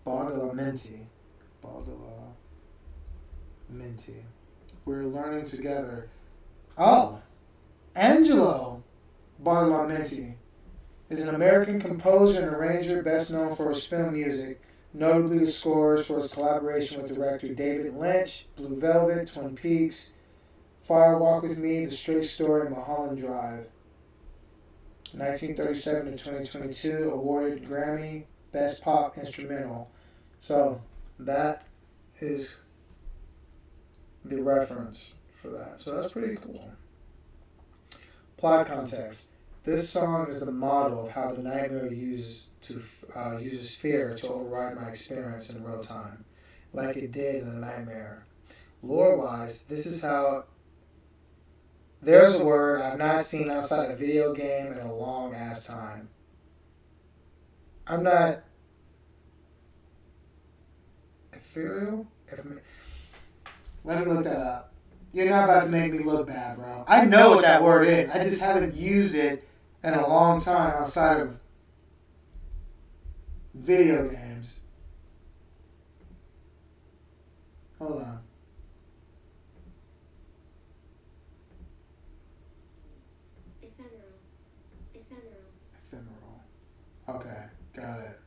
Badalamenti? Badalamenti. We're learning together. Oh, Angelo Badalamenti is an American composer and arranger best known for his film music, notably the scores for his collaboration with director David Lynch, Blue Velvet, Twin Peaks, Fire Walk With Me, The Straight Story, and Mulholland Drive. 1937 to 2022, awarded Grammy Best Pop Instrumental. So, that is the reference for that. So that's pretty cool. Plot context. This song is the model of how the nightmare uses fear to override my experience in real time, like it did in a nightmare. Lore-wise, this is how. There's a word I've not seen outside a video game in a long ass time. I'm not ethereal. Let me look that up. You're not about to make me look bad, bro. I know what that word is. I just haven't used it in a long time outside of video games. Hold on. Ephemeral. Okay, got it.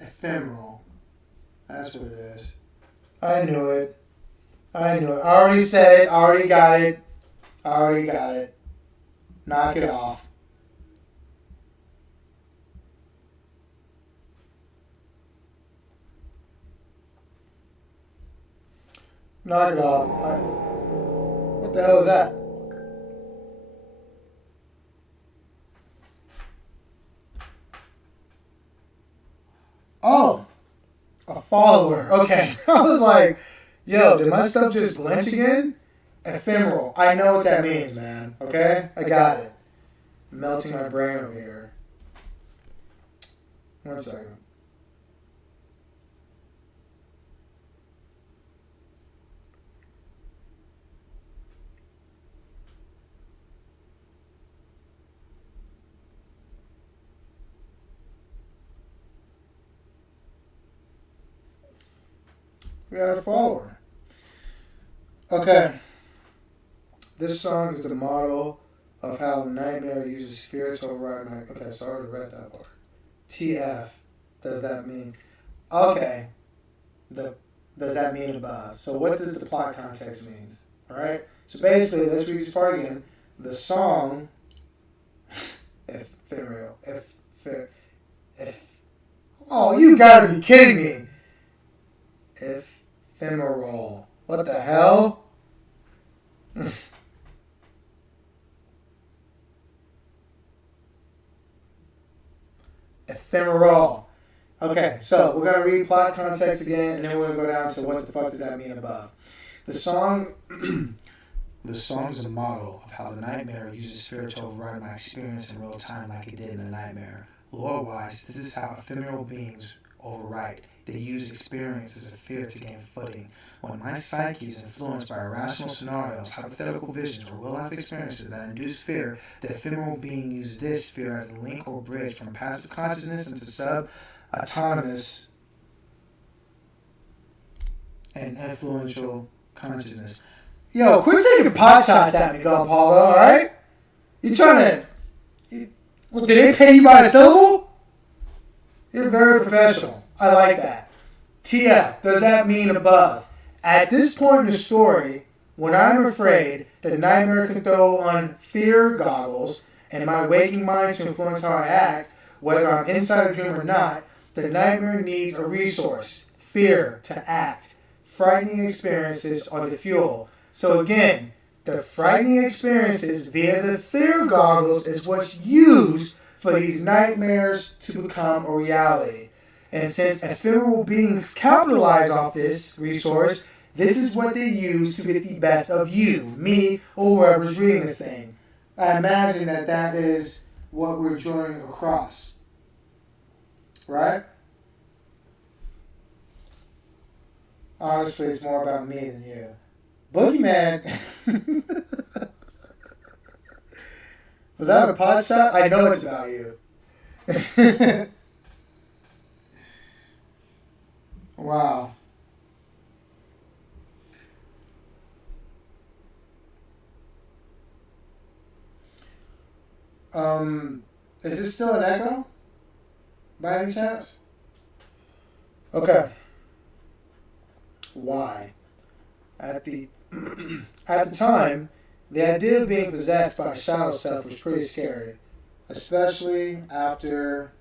Ephemeral. That's what it is. I knew it. I already said it. I already got it. Knock it off. Knock it off. What the hell is that? Oh, a follower. Okay. I was like, yo, did my stuff just glitch again? Ephemeral. I know what that means, man. Okay? I got it. Melting my brain over here. 1 second. We got a follower. Okay. This song is the model of how Nightmare uses fear to override my... Okay, so I already read that part. TF. Does that mean... Okay. Does that mean above? So what does the plot context mean? Alright? So basically, let's read this part again. The song... Ephemeral. Oh, you gotta be kidding me. Ephemeral. What the hell? Ephemeral. Okay, so we're going to read plot context again, and then we're going to go down to what the fuck does that mean above. The song is a model of how the nightmare uses fear to override my experience in real time like it did in a nightmare. Lore-wise, this is how ephemeral beings overwrite. They use experiences of fear to gain footing. When my psyche is influenced by irrational scenarios, hypothetical visions, or real-life experiences that induce fear, the ephemeral being uses this fear as a link or bridge from passive consciousness into sub-autonomous and influential consciousness. Yo, quit taking pot shots at me, Gun Paulo, alright? You trying to... did they pay you by the syllable? You're very professional. I like that. TF, does that mean above? At this point in the story, when I'm afraid, the nightmare can throw on fear goggles and my waking mind to influence how I act, whether I'm inside a dream or not. The nightmare needs a resource, fear, to act. Frightening experiences are the fuel. So again, the frightening experiences via the fear goggles is what's used for these nightmares to become a reality. And since ephemeral beings capitalize off this resource, this is what they use to get the best of you, me, or whoever's reading this thing. I imagine that is what we're drawing across. Right? Honestly, it's more about me than you. Boogeyman. Was that a pot shot? I know it's about you. Wow. Is this still an echo? By any chance? Okay. Why? At the time, the idea of being possessed by a shadow self was pretty scary, especially after.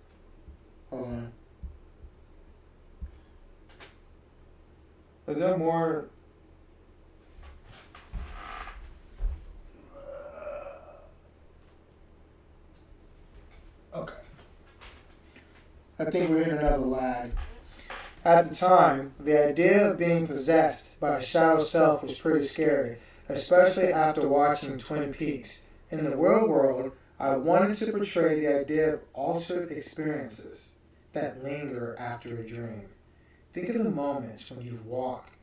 Hold on. Is there more? Okay. I think we're in another lag. At the time, the idea of being possessed by a shadow self was pretty scary, especially after watching Twin Peaks. In the real world, I wanted to portray the idea of altered experiences that linger after a dream. Think of the moments when you've walked.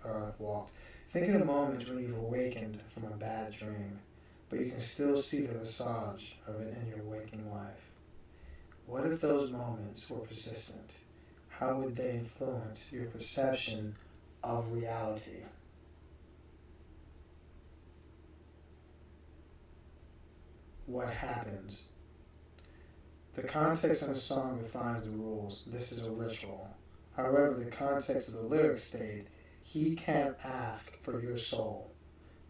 Think of the moments when you've awakened from a bad dream, but you can still see the visage of it in your waking life. What if those moments were persistent? How would they influence your perception of reality? What happens? The context of the song defines the rules. This is a ritual. However, the context of the lyrics state, he can't ask for your soul.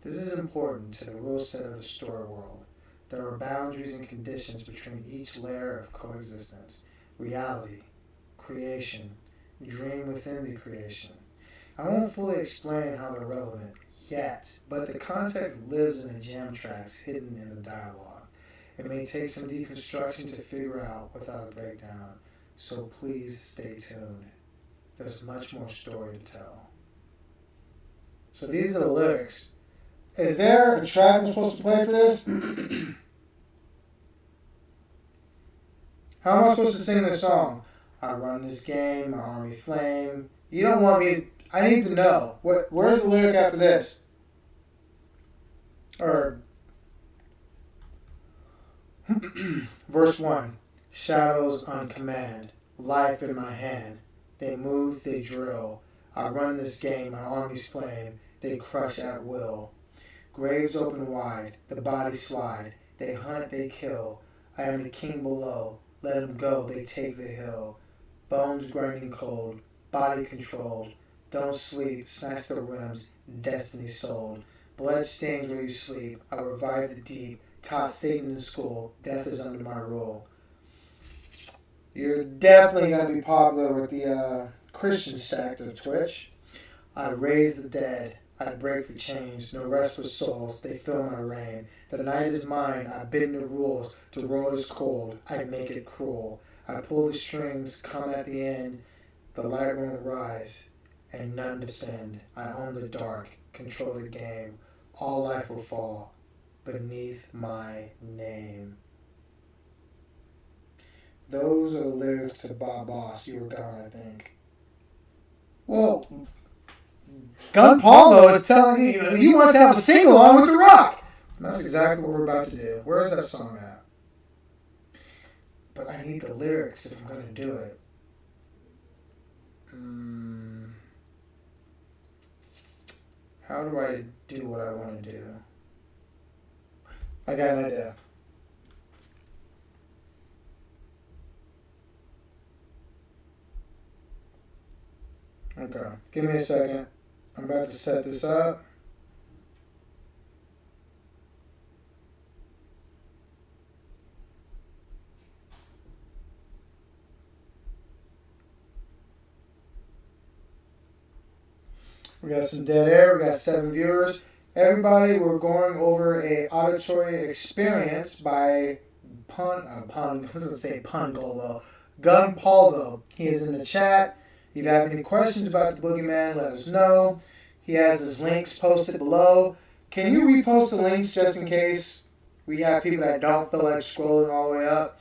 This is important to the rule set of the story world. There are boundaries and conditions between each layer of coexistence. Reality, creation, dream within the creation. I won't fully explain how they're relevant yet, but the context lives in the jam tracks hidden in the dialogue. It may take some deconstruction to figure out without a breakdown, so please stay tuned. There's much more story to tell. So these are the lyrics. Is there a track I'm supposed to play for this? How am I supposed to sing this song? I run this game, my army flame. You don't want me to... I need to know. Where's the lyric after this? Or... Verse 1. Shadows on command. Life in my hand. They move, they drill. I run this game, my armies flame. They crush at will. Graves open wide, the bodies slide. They hunt, they kill. I am the king below. Let them go, they take the hill. Bones grinding cold, body controlled. Don't sleep, snatch the rims, destiny sold. Blood stains where you sleep, I revive the deep. Taught Satan in school, death is under my rule. You're definitely going to be popular with the Christian sect of Twitch. I raise the dead, I break the chains, no rest for souls, they fill my reign. The night is mine, I bend the rules, the road is cold, I make it cruel. I pull the strings, come at the end, the light won't rise, and none defend. I own the dark, control the game, all life will fall beneath my name. Those are the lyrics to Bob Boss. You Were Gone, I think. Well, Gun Paulo is telling you he wants to have a sing-along with The Rock. And that's exactly what we're about to do. Where's that song at? But I need the lyrics if I'm going to do it. How do I do what I want to do? I got an idea. Okay, give me a second. I'm about to set this up. We got some dead air. We got 7 viewers. Everybody, we're going over a auditory experience by Gun Paulo. He is in the chat. If you have any questions about the Boogeyman, let us know. He has his links posted below. Can you repost the links just in case we have people that don't feel like scrolling all the way up?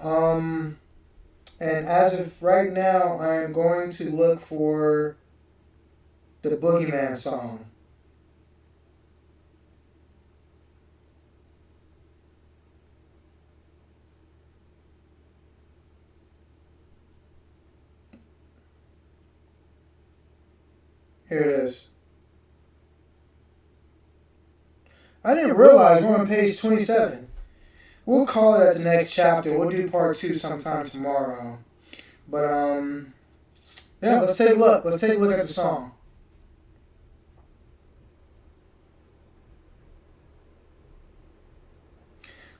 And as of right now, I am going to look for the Boogeyman song. Here it is. I didn't realize we're on page 27. We'll call it at the next chapter. We'll do part 2 sometime tomorrow. But, yeah, let's take a look. Let's take a look at the song.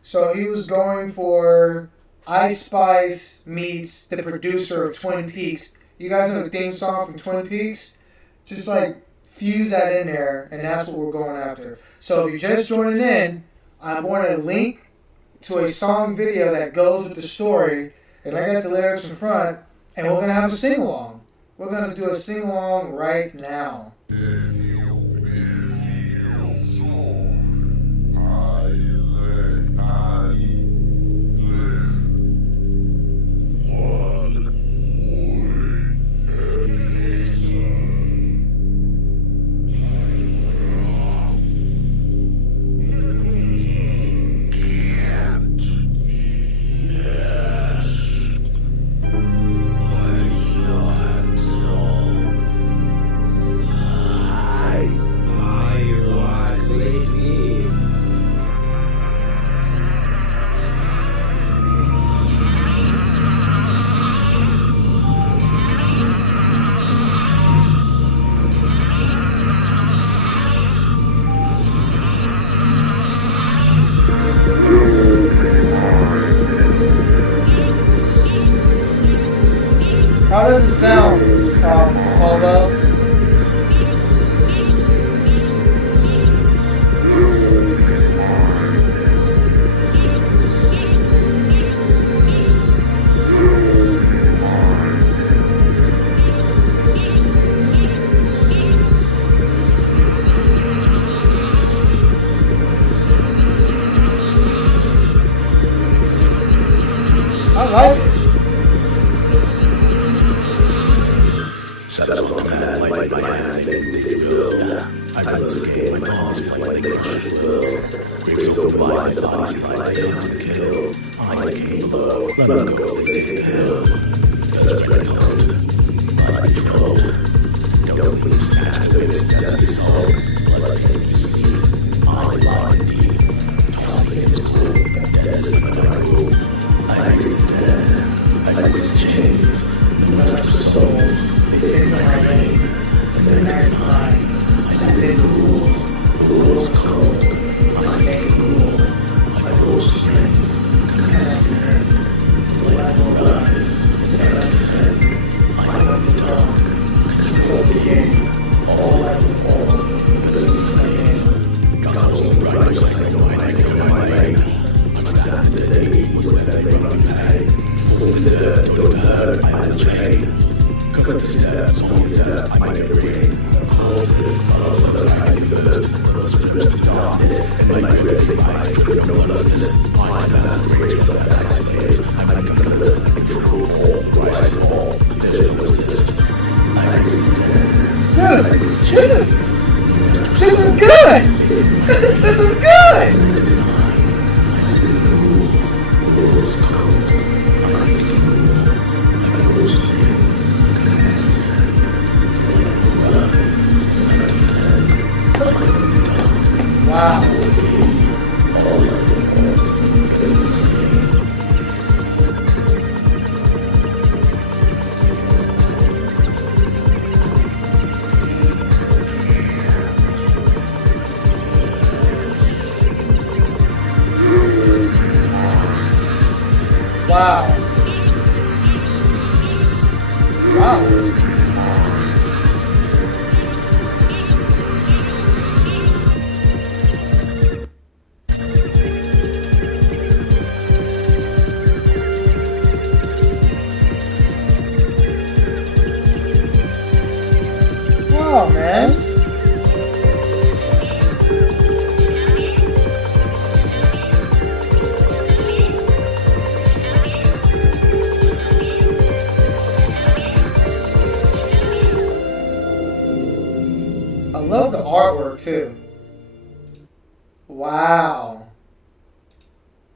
So he was going for Ice Spice meets the producer of Twin Peaks. You guys know the theme song from Twin Peaks? Just like fuse that in there, and that's what we're going after. So if you're just joining in, I'm going to link to a song video that goes with the story, and I got the lyrics in front, and we're going to have a sing-along. We're going to do a sing-along right now. How does it sound, Pulvo? I like it. Shadows on that light my hand, they will. I must escape my palms like they crush the world. Graves open wide, the body slide down to kill. I came low, let them go, they take the hill. Just red coat, blood controlled. Don't sleep, snatch the witness, death is soul. Bloodstained you see, I lie indeed. Tossing its cool, dead is my rule. I raise the dead, I break the chains. The rest of souls, they think like I reign. And their night is mine, I live in the rules. The world's cold, I make the rule. I pull strings, command men. The light will rise, and then I defend. I love the dark, control the game. All life will fall, believe my aim. Gospel's right, I know I can go my way. I'm standing the day, what's that they run pay? Hold the dirt, don't hurt, I will trade. Cause the steps, only that I might get ring. Horses, close, I can burst, close to darkness. And my grip, they bite, trip, no one loves I am the great of that I say. I'm like a bullet, I can pull all, rise to fall. There's no resistance. I raise the dead. Dude, this is good! This is good! The world's cold, I make it cool. I pull strings, command men. The light will rise, and I defend. I love the dark, Wow. control the game. All life will fall, believe my name. Wow. Wow. Wow, man. I love the artwork too. Wow.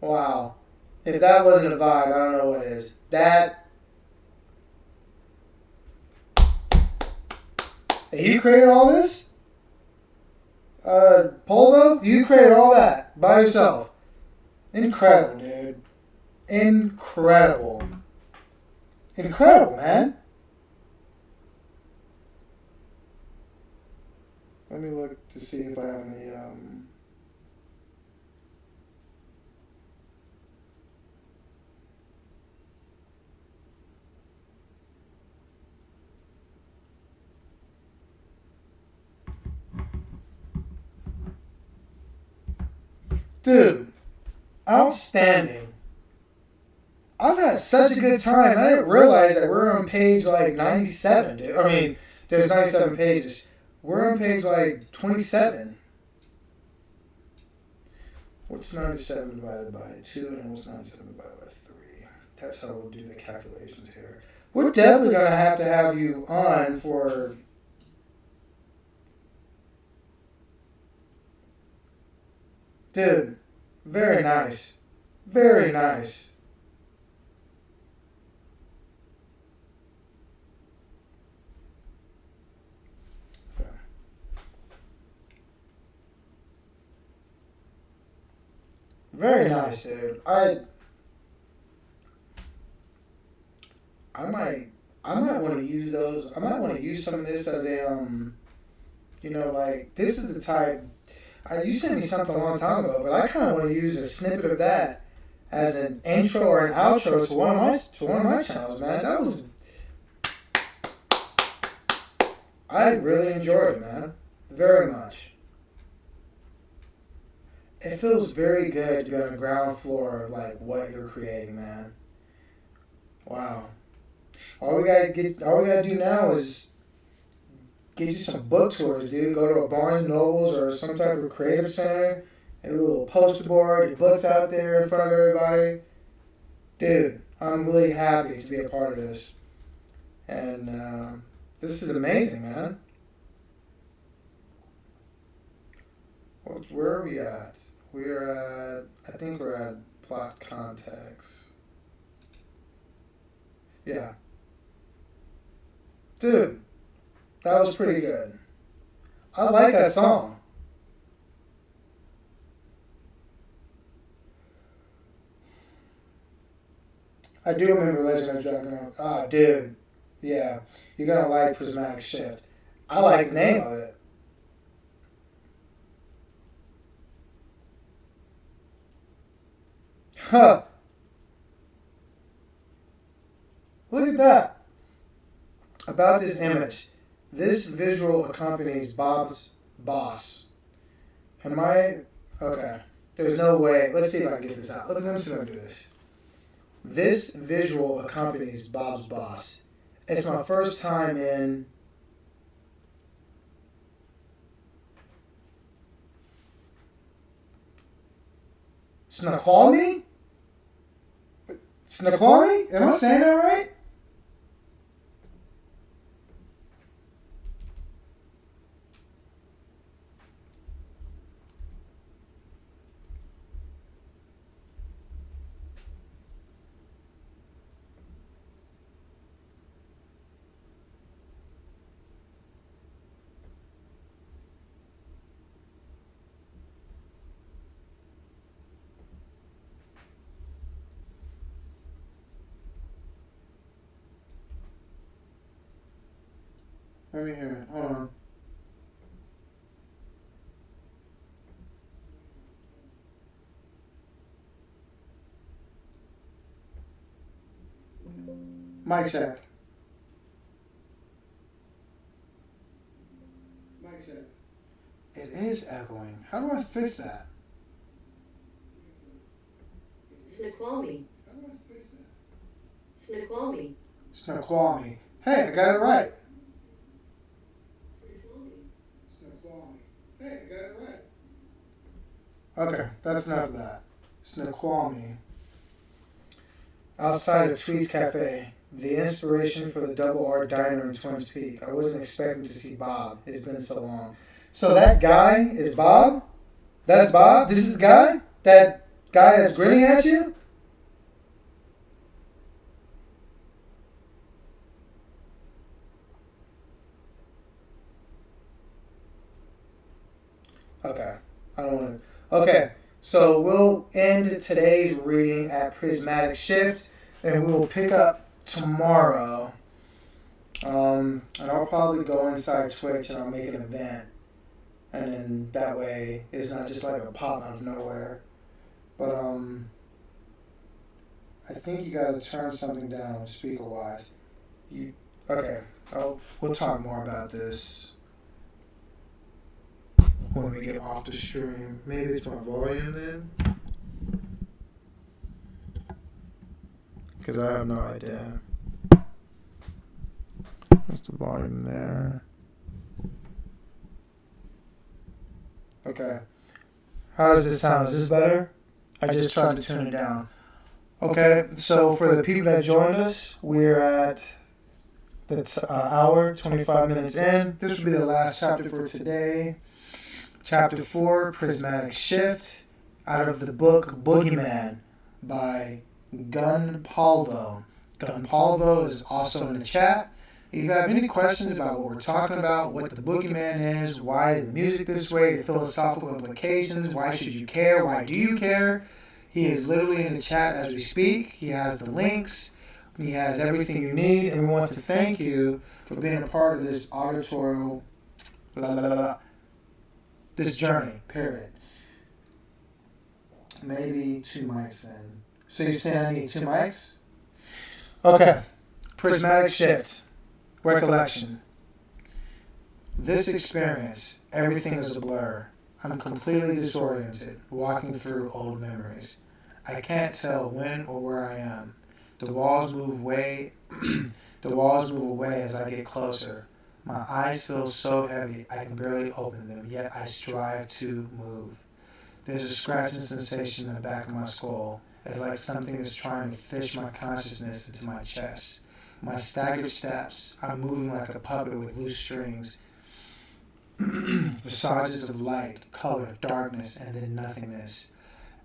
Wow. If that wasn't a vibe, I don't know what is. That. You created all this? Pulvo, you created all that by yourself. Incredible, dude. Incredible. Incredible, man. Let me look to see if I have any, Dude, outstanding. I've had such a good time. I didn't realize that we're on page like 97, dude. I mean, there's 97 pages. We're on page like 27. What's 97 divided by 2 and what's 97 divided by 3? That's how we'll do the calculations here. We're definitely going to have you on for... Dude, very nice. Very nice. Very nice, dude. I might want to use those. I might want to use some of this as a like this is the type. You sent me something a long time ago, but I kind of want to use a snippet of that as an intro or an outro to one of my channels, man. That was. I really enjoyed it, man. Very much. It feels very good to be on the ground floor of like what you're creating, man. Wow. All we gotta do now is get you some book tours, dude. Go to a Barnes & Nobles or some type of creative center, and a little poster board, your books out there in front of everybody. Dude, I'm really happy to be a part of this. And this is amazing, man. Where are we at? I think we're at plot context. Yeah. Dude, that was pretty good. I like that song. I do remember Legend of Dragon. Ah, dude. Yeah. You're going to like Prismatic Shift. I like the name of it. Huh. Look at that. About this image. This visual accompanies Bob's boss. Okay. There's no way. Let's see if I can get this out. Let me see if I can do this. This visual accompanies Bob's boss. It's my first time in... Snoqualmie? Snoqualmie? Am I saying that right? Let me hear it. Hold on. Mic check. Mic check. It is echoing. How do I fix that? Snoqualmie. How do I fix that? Snoqualmie. Snoqualmie. Hey, I got it right. Snoqualmie. Hey, I got it right. Okay, that's enough of that. Snoqualmie. Outside of Tweet's Cafe, the inspiration for the Double R Diner in Twins Peak. I wasn't expecting to see Bob. It's been so long. So that guy is Bob? That's Bob? This is the guy? That guy that's grinning at you? Okay. I don't want to. Okay. So we'll end today's reading at Prismatic Shift, and we will pick up tomorrow. And I'll probably go inside Twitch and I'll make an event. And then that way it's not just like a pop out of nowhere. But I think you gotta turn something down speaker wise. We'll talk more about this. when we get off the stream. Maybe it's my volume then? Because I have no idea. What's the volume there? Okay. How does this sound? Is this better? I just tried to tune it down. Okay, so for the people that joined us, we're at the hour, 25 minutes in. This will be the last chapter for today. Chapter 4, Prismatic Shift, out of the book Boogeyman by Pulvo. Pulvo is also in the chat. If you have any questions about what we're talking about, what the Boogeyman is, why is the music this way, the philosophical implications, why should you care, why do you care, he is literally in the chat as we speak. He has the links. He has everything you need. And we want to thank you for being a part of this auditorial, this journey, period. Maybe 2 mics then. So you're saying I need 2 mics? Okay. Prismatic shift. Recollection. This experience, everything is a blur. I'm completely disoriented, walking through old memories. I can't tell when or where I am. The walls move away. The walls move away as I get closer. My eyes feel so heavy I can barely open them, yet I strive to move. There's a scratching sensation in the back of my skull, as like something is trying to fish my consciousness into my chest. My staggered steps, I'm moving like a puppet with loose strings. Visages of light, color, darkness, and then nothingness.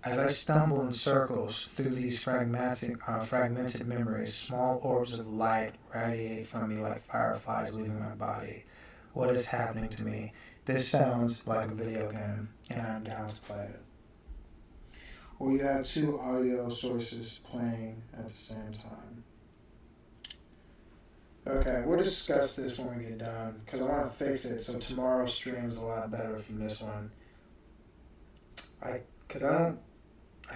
As I stumble in circles through these fragmented memories, small orbs of light radiate from me like fireflies leaving my body. What is happening to me? This sounds like a video game, and I'm down to play it. Or you have 2 audio sources playing at the same time. Okay, we'll discuss this when we get done, because I want to fix it so tomorrow's stream is a lot better from this one. I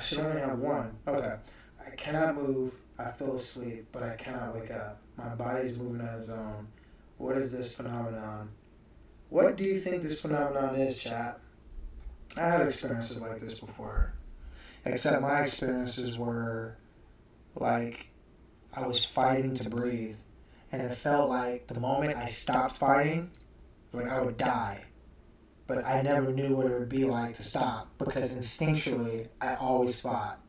should only have 1. Okay. I cannot move. I feel asleep, but I cannot wake up. My body is moving on its own. What is this phenomenon? What do you think this phenomenon is, chat? I had experiences like this before. Except my experiences were like I was fighting to breathe. And it felt like the moment I stopped fighting, like I would die. But I never knew what it would be like to stop because instinctually I always fought.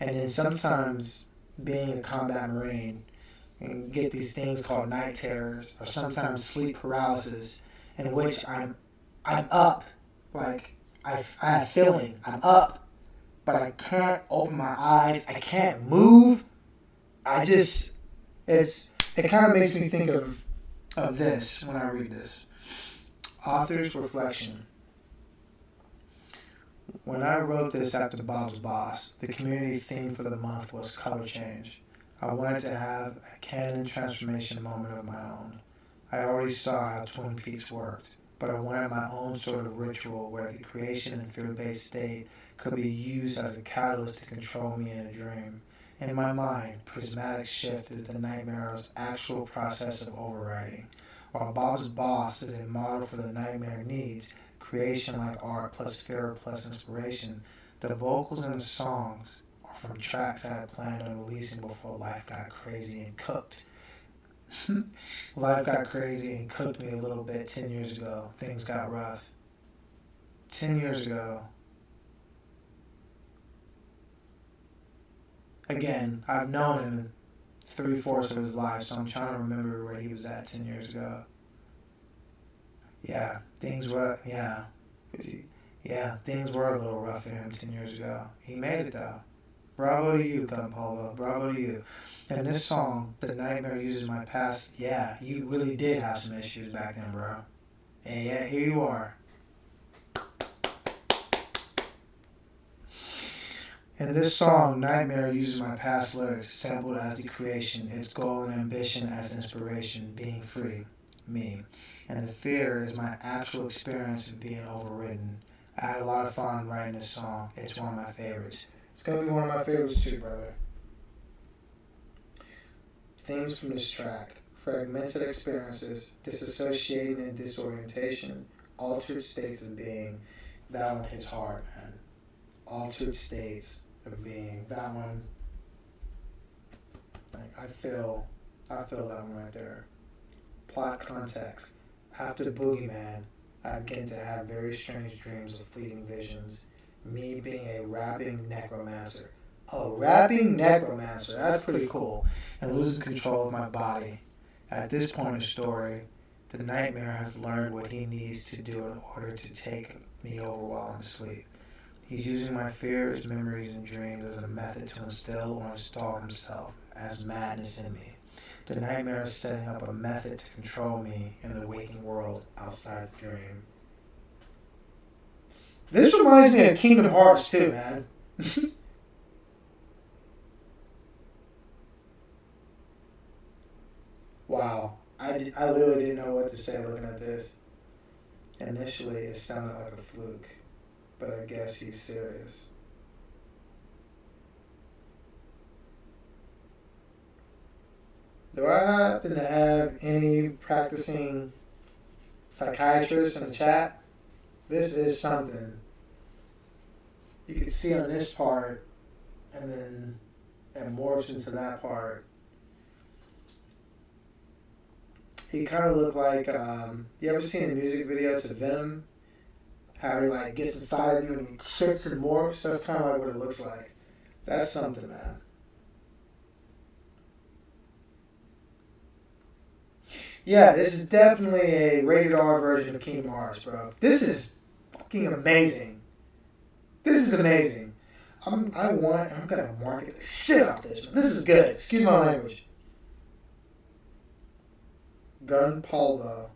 And then sometimes being a combat marine and get these things called night terrors or sometimes sleep paralysis in which I'm up, like I have feeling, I'm up, but I can't open my eyes, I can't move. It kind of makes me think of this when I read this. Author's reflection. When I wrote this after Bob's Boss, the community theme for the month was color change. I wanted to have a canon transformation moment of my own. I already saw how Twin Peaks worked, but I wanted my own sort of ritual where the creation and fear-based state could be used as a catalyst to control me in a dream. In my mind, prismatic shift is the nightmare's actual process of overriding. While Bob's Boss is a model for the nightmare needs, creation like art plus fear plus inspiration, the vocals in the songs are from tracks I had planned on releasing before life got crazy and cooked. Life got crazy and cooked me a little bit 10 years ago. Things got rough. 10 years ago. Again, I've known him 3/4 of his life, so I'm trying to remember where he was at 10 years ago. Yeah, things were a little rough for him 10 years ago. He made it though. Bravo to you, Gunpolo. Bravo to you. And this song, The Nightmare Uses My Past, yeah, you really did have some issues back then, bro. And yeah, here you are. In this song, Nightmare uses my past lyrics, sampled as the creation, its goal and ambition as inspiration, being free, me. And the fear is my actual experience of being overridden. I had a lot of fun writing this song. It's one of my favorites. It's going to be one of my favorites too, brother. Themes from this track: fragmented experiences, disassociating and disorientation, Altered states of being. That one hits hard, man. Altered states of being. That one. Like I feel that one right there. Plot context. After Boogeyman, I begin to have very strange dreams of fleeting visions. Me being a rapping necromancer. A rapping necromancer. That's pretty cool. And losing control of my body. At this point in the story, the nightmare has learned what he needs to do in order to take me over while I'm asleep. He's using my fears, memories, and dreams as a method to instill or install himself as madness in me. The nightmare is setting up a method to control me in the waking world outside the dream. This reminds me of Kingdom Hearts too, man. Wow. I literally didn't know what to say looking at this. Initially, it sounded like a fluke, but I guess he's serious. Do I happen to have any practicing psychiatrists in the chat? This is something. You can see on this part, and then it morphs into that part. He kind of looked like, you ever seen a music video to Venom? How he like gets inside of you and he shifts and morphs? That's kind of like what it looks like. That's something, man. Yeah, this is definitely a rated R version of Kingdom Hearts, bro. This is fucking amazing. This is amazing. I'm gonna market the shit out of this, man. This is good. Excuse my language. Gun pulvo.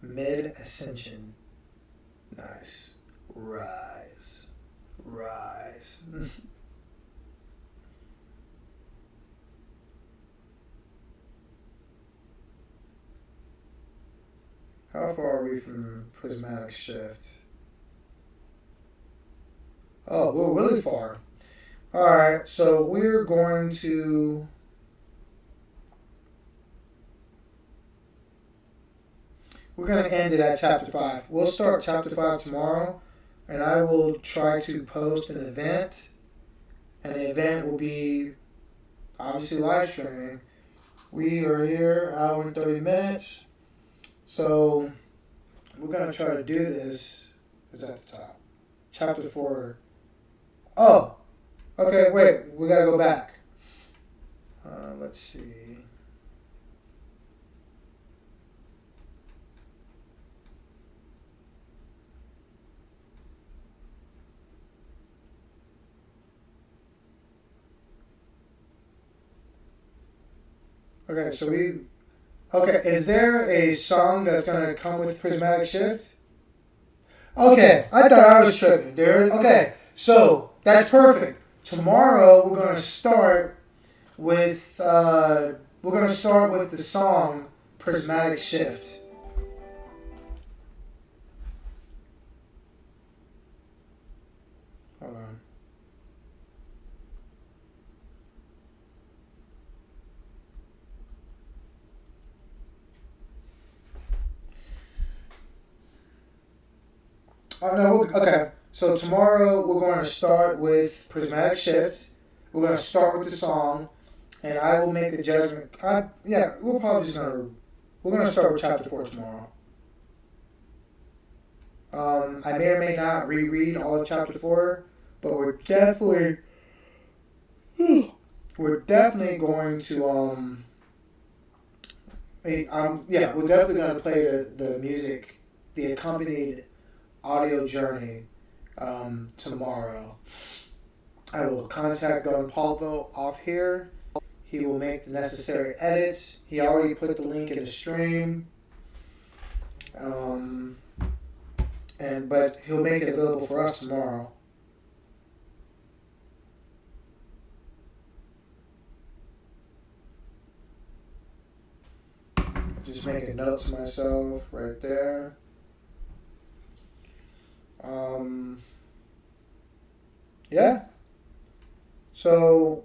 Mid ascension. Nice. Rise. How far are we from prismatic shift? Oh, we're really far. Alright, so we're going to... We're going to end it at chapter 5. We'll start chapter 5 tomorrow, and I will try to post an event. And the event will be obviously live streaming. We are here, hour and 30 minutes. So we're going to try to do this. It's at the top. Chapter 4. Oh, okay, wait. We got to go back. Let's see. Okay, so is there a song that's going to come with Prismatic Shift? Okay, I thought I was tripping, dude. Okay, so that's perfect. Tomorrow we're going to start with the song Prismatic Shift. Hold on. Oh, no, okay. So tomorrow we're going to start with Prismatic Shift. We're going to start with the song, and I will make the judgment. We're going to start with chapter 4 tomorrow. I may or may not reread all of chapter 4, but we're definitely going to we're definitely going to play the music, the accompanied audio journey tomorrow. I will contact Gun Pulvo off here. He will make the necessary edits. He already put the link in the stream. But he'll make it available for us tomorrow. Just make a note to myself right there. So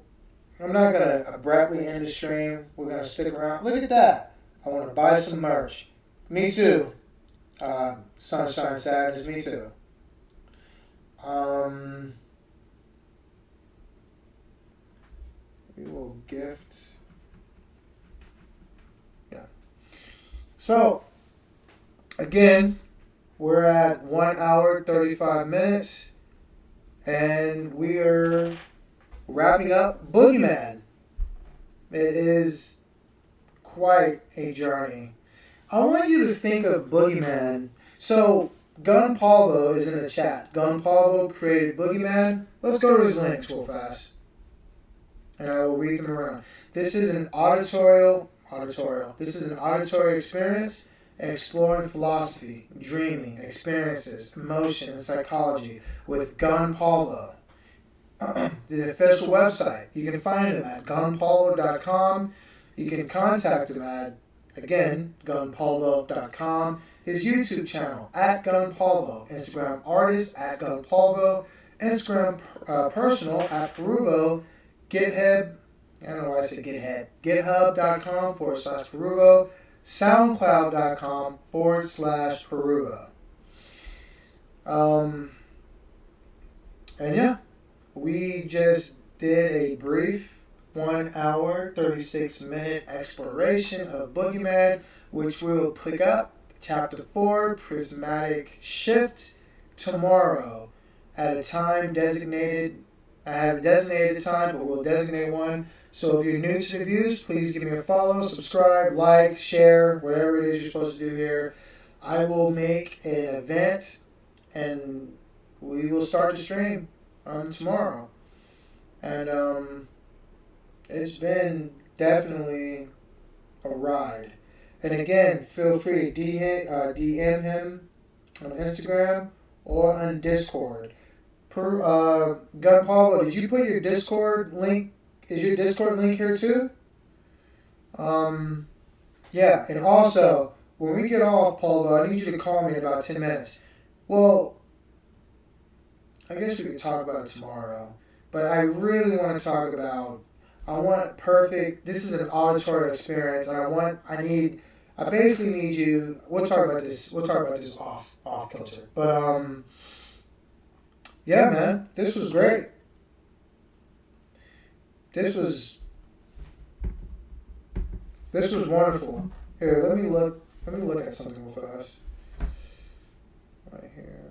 I'm not gonna abruptly end the stream. We're gonna stick around. Look at that. I want to buy some merch. Me too. Sunshine Sadness, me too. We will gift. Yeah. So, again, we're at 1 hour, 35 minutes, and we are wrapping up Boogeyman. It is quite a journey. I want you to think of Boogeyman. So, Gun Pulvo is in the chat. Gun Pulvo created Boogeyman. Let's go to his links real fast, and I will read them around. This is an auditorial. This is an auditory experience exploring philosophy, dreaming, experiences, emotion, and psychology with Gun Pulvo. The official website. You can find him at gunpulvo.com. You can contact him at, again, gunpulvo.com. His YouTube channel, at gunpulvo. Instagram artist, at gunpulvo. Instagram personal, at Peruvo. GitHub, I don't know why I said GitHub. GitHub.com/Peruvo. SoundCloud.com/Peruvo. And yeah, we just did a brief 1 hour, 36 minute exploration of Boogeyman, which we'll pick up Chapter 4, Prismatic Shift, tomorrow at a time designated. I have a designated time, but we'll designate one. So if you're new to the views, please give me a follow, subscribe, like, share, whatever it is you're supposed to do here. I will make an event, and we will start the stream tomorrow. And it's been definitely a ride. And again, feel free to DM him on Instagram or on Discord. Gun Pulvo, did you put your Discord link? Is your Discord link here too? Yeah, and also, when we get off, Pulvo, I need you to call me in about 10 minutes. Well, I guess we could talk about it tomorrow. But I really want to talk about, this is an auditory experience, and I basically need you, we'll talk about this off kilter. But, yeah, man, this was great. This was wonderful. Here, let me look at something real fast. Right here.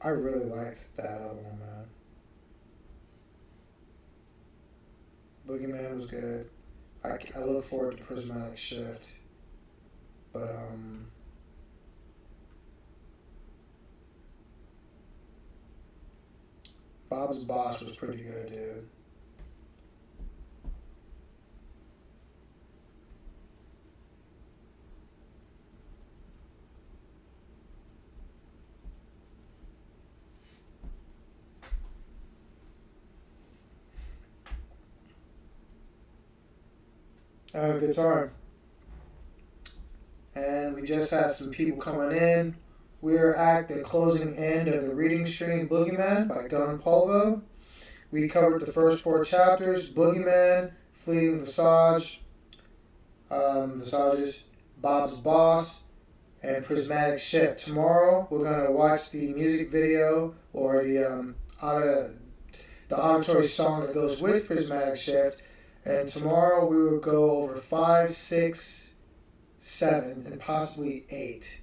I really liked that other one, man. Boogeyman was good. I look forward to Prismatic Shift. But, Bob's Boss was pretty good, dude. I had a good time. And we just had some people coming in. We're at the closing end of the reading stream Boogeyman by Gun Pulvo. We covered the first 4 chapters: Boogeyman, Fleeting Visages, Bob's Boss, and Prismatic Shift. Tomorrow we're going to watch the music video, or the auditory song that goes with Prismatic Shift. And tomorrow we will go over 5, 6, 7, and possibly 8.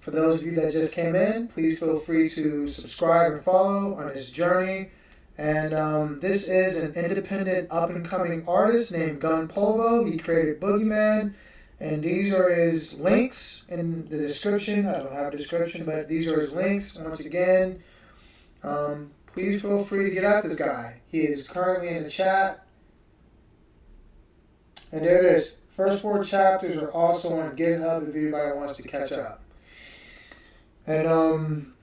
For those of you that just came in, please feel free to subscribe and follow on this journey. And this is an independent up-and-coming artist named Gun Pulvo. He created Boogeyman. And these are his links in the description. I don't have a description, but these are his links. Once again, please feel free to get at this guy. He is currently in the chat. And there it is. First 4 chapters are also on GitHub if anybody wants to catch up. And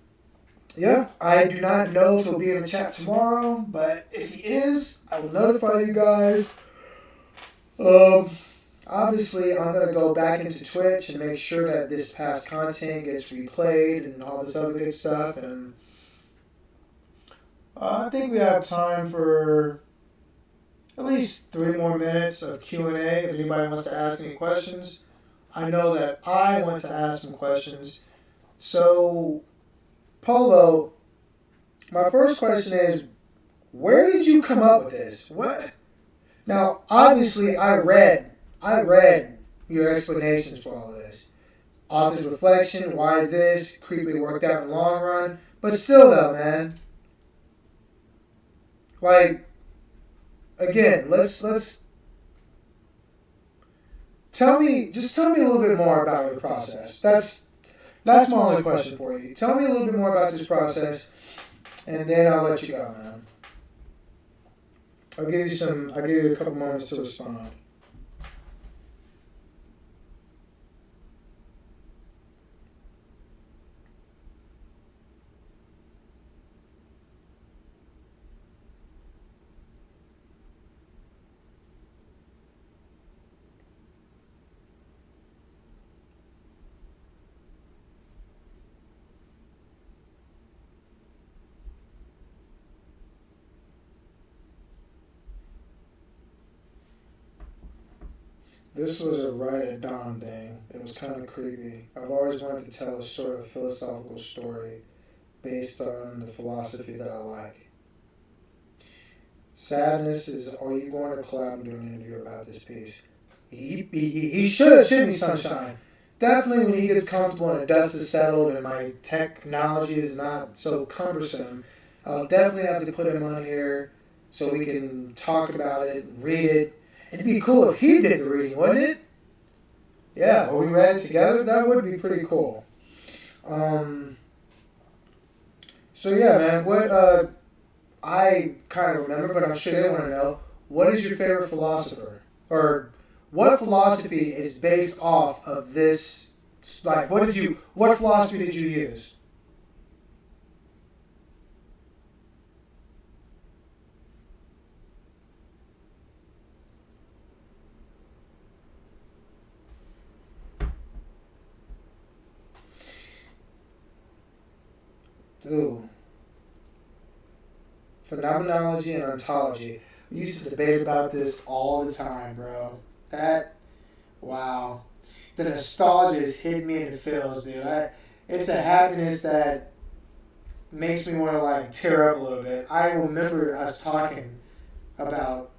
yeah, I do not know if he'll be in the chat tomorrow, but if he is, I will notify you guys. obviously, I'm going to go back into Twitch and make sure that this past content gets replayed and all this other good stuff. And I think we have time for at least 3 more minutes of Q&A if anybody wants to ask any questions. I know that I want to ask some questions. So, Polo, my first question is, where did you come up with this? What? Now, obviously, I read your explanations for all of this. Author's reflection, why this, creepily worked out in the long run. But still, though, man. Like, again, let's tell me a little bit more about your process. That's my only question for you. Tell me a little bit more about this process, and then I'll let you go, man. I'll give you a couple moments to respond. This was a write at dawn thing. It was kind of creepy. I've always wanted to tell a sort of philosophical story based on the philosophy that I like. Sadness is, are you going to collab and do an interview about this piece? He shouldn't he, Sunshine? Definitely when he gets comfortable and the dust is settled and my technology is not so cumbersome, I'll definitely have to put him on here so we can talk about it and read it. It'd be cool if he did the reading, wouldn't it? Yeah, or we read it together. That would be pretty cool. So yeah, man. What I kind of remember, but I'm sure they want to know. What is your favorite philosopher, or what philosophy is based off of this? Like, what philosophy did you use? Ooh. Phenomenology and ontology. We used to debate about this all the time, bro. Wow. The nostalgia has hit me in the feels, dude. It's a happiness that makes me want to, like, tear up a little bit. I remember us talking about...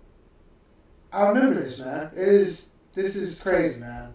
I remember this, man. This is crazy, man.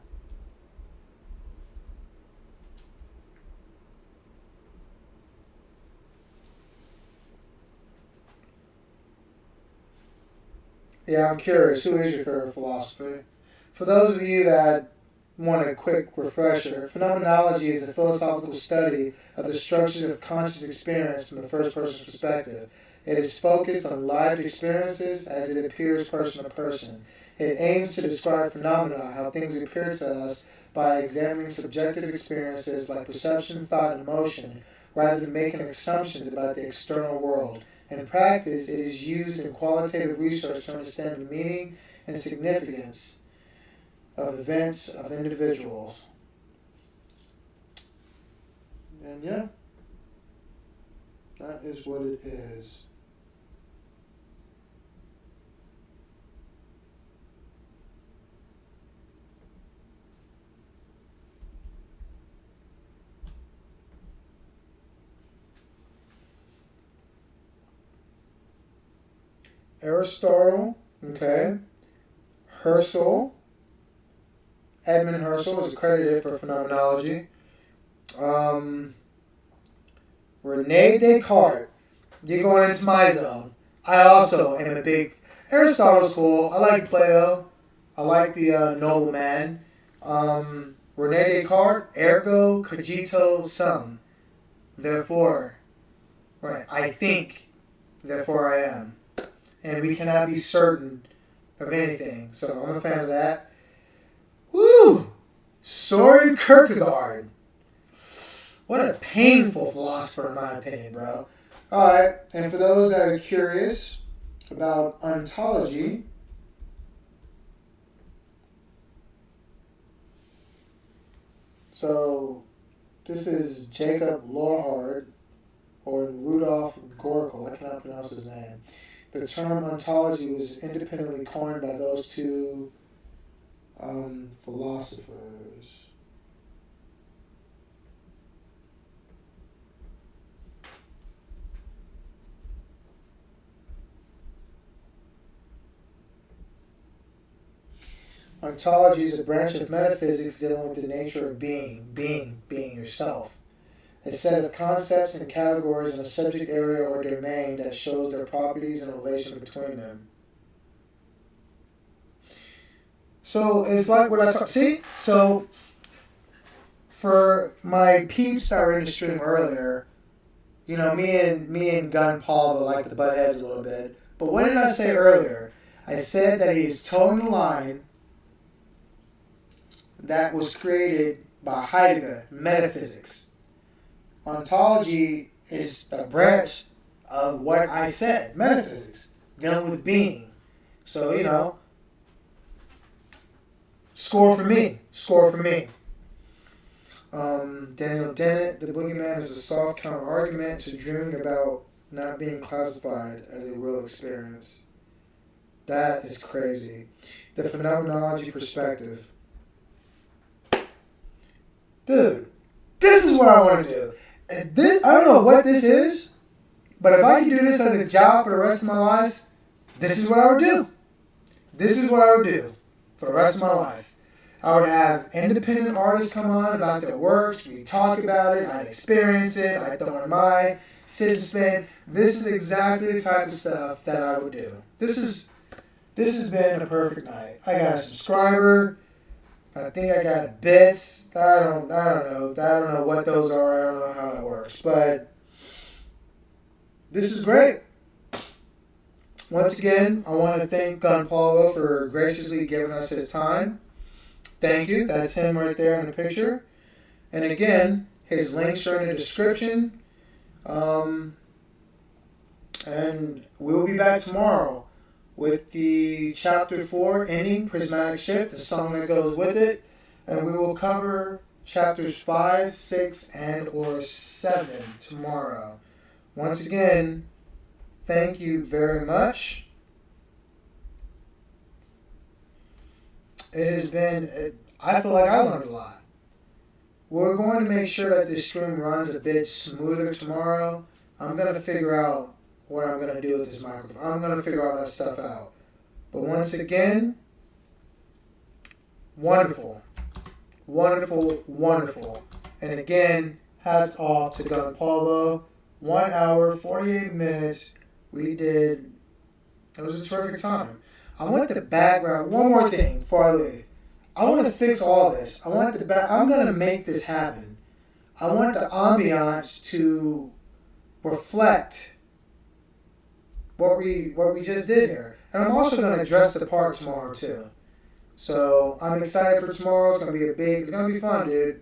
Yeah, I'm curious. Who is your favorite philosopher? For those of you that want a quick refresher, phenomenology is a philosophical study of the structures of conscious experience from the first person's perspective. It is focused on lived experiences as it appears person to person. It aims to describe phenomena, how things appear to us, by examining subjective experiences like perception, thought, and emotion, rather than making assumptions about the external world. In practice, it is used in qualitative research to understand the meaning and significance of events of individuals. And yeah, that is what it is. Aristotle, okay. Edmund Husserl is accredited for phenomenology. Rene Descartes, you're going into my zone. I also am a big... Aristotle's cool. I like Plato. I like the nobleman. Rene Descartes, ergo cogito sum. Therefore, right, I think, therefore I am. And we cannot be certain of anything. So I'm a fan of that. Woo! Soren Kierkegaard. What a painful philosopher in my opinion, bro. Alright, and for those that are curious about ontology, So this is Jacob Lorhard or Rudolf Gorkel. I cannot pronounce his name. The term ontology was independently coined by those two philosophers. Ontology is a branch of metaphysics dealing with the nature of being yourself. A set of concepts and categories in a subject area or domain that shows their properties and relation between them. So it's like what I see. So for my peeps that were in the stream earlier, you know, me and Gun Paul like to butt heads a little bit. But what did I say earlier? I said that he's towing the line that was created by Heidegger, metaphysics. Ontology is a branch of what I said, metaphysics, dealing with being. So, you know, score for me. Daniel Dennett, the Boogeyman is a soft counter-argument to dreaming about not being classified as a real experience. That is crazy. The phenomenology perspective. Dude, this is what I want to do. This, I don't know what this is, but if I could do this as a job for the rest of my life, this is what I would do. This is what I would do for the rest of my life. I would have independent artists come on about their works. We talk about it. I'd experience it. I'd throw in my sit and spin. This is exactly the type of stuff that I would do. This has been a perfect night. I got a subscriber. I think I got bits. I don't know. I don't know what those are. I don't know how that works. But this is great. Once again, I want to thank Gun Paulo for graciously giving us his time. Thank you. That's him right there in the picture. And again, his links are in the description. And we'll be back tomorrow with the Chapter 4 ending, Prismatic Shift, the song that goes with it. And we will cover Chapters 5, 6, and or 7 tomorrow. Once again, thank you very much. It has been, I feel like I learned a lot. We're going to make sure that this stream runs a bit smoother tomorrow. I'm going to figure out what I'm going to do with this microphone. I'm going to figure all that stuff out. But once again, wonderful. Wonderful, wonderful. And again, hats off to Gun Paulo. 1 hour, 48 minutes. We did. It was a terrific time. I want the background. One more thing before I leave. I want to fix all this. I'm going to make this happen. I want the ambiance to reflect what we just did here. And I'm also going to address the part tomorrow too. So I'm excited for tomorrow. It's going to be fun, dude.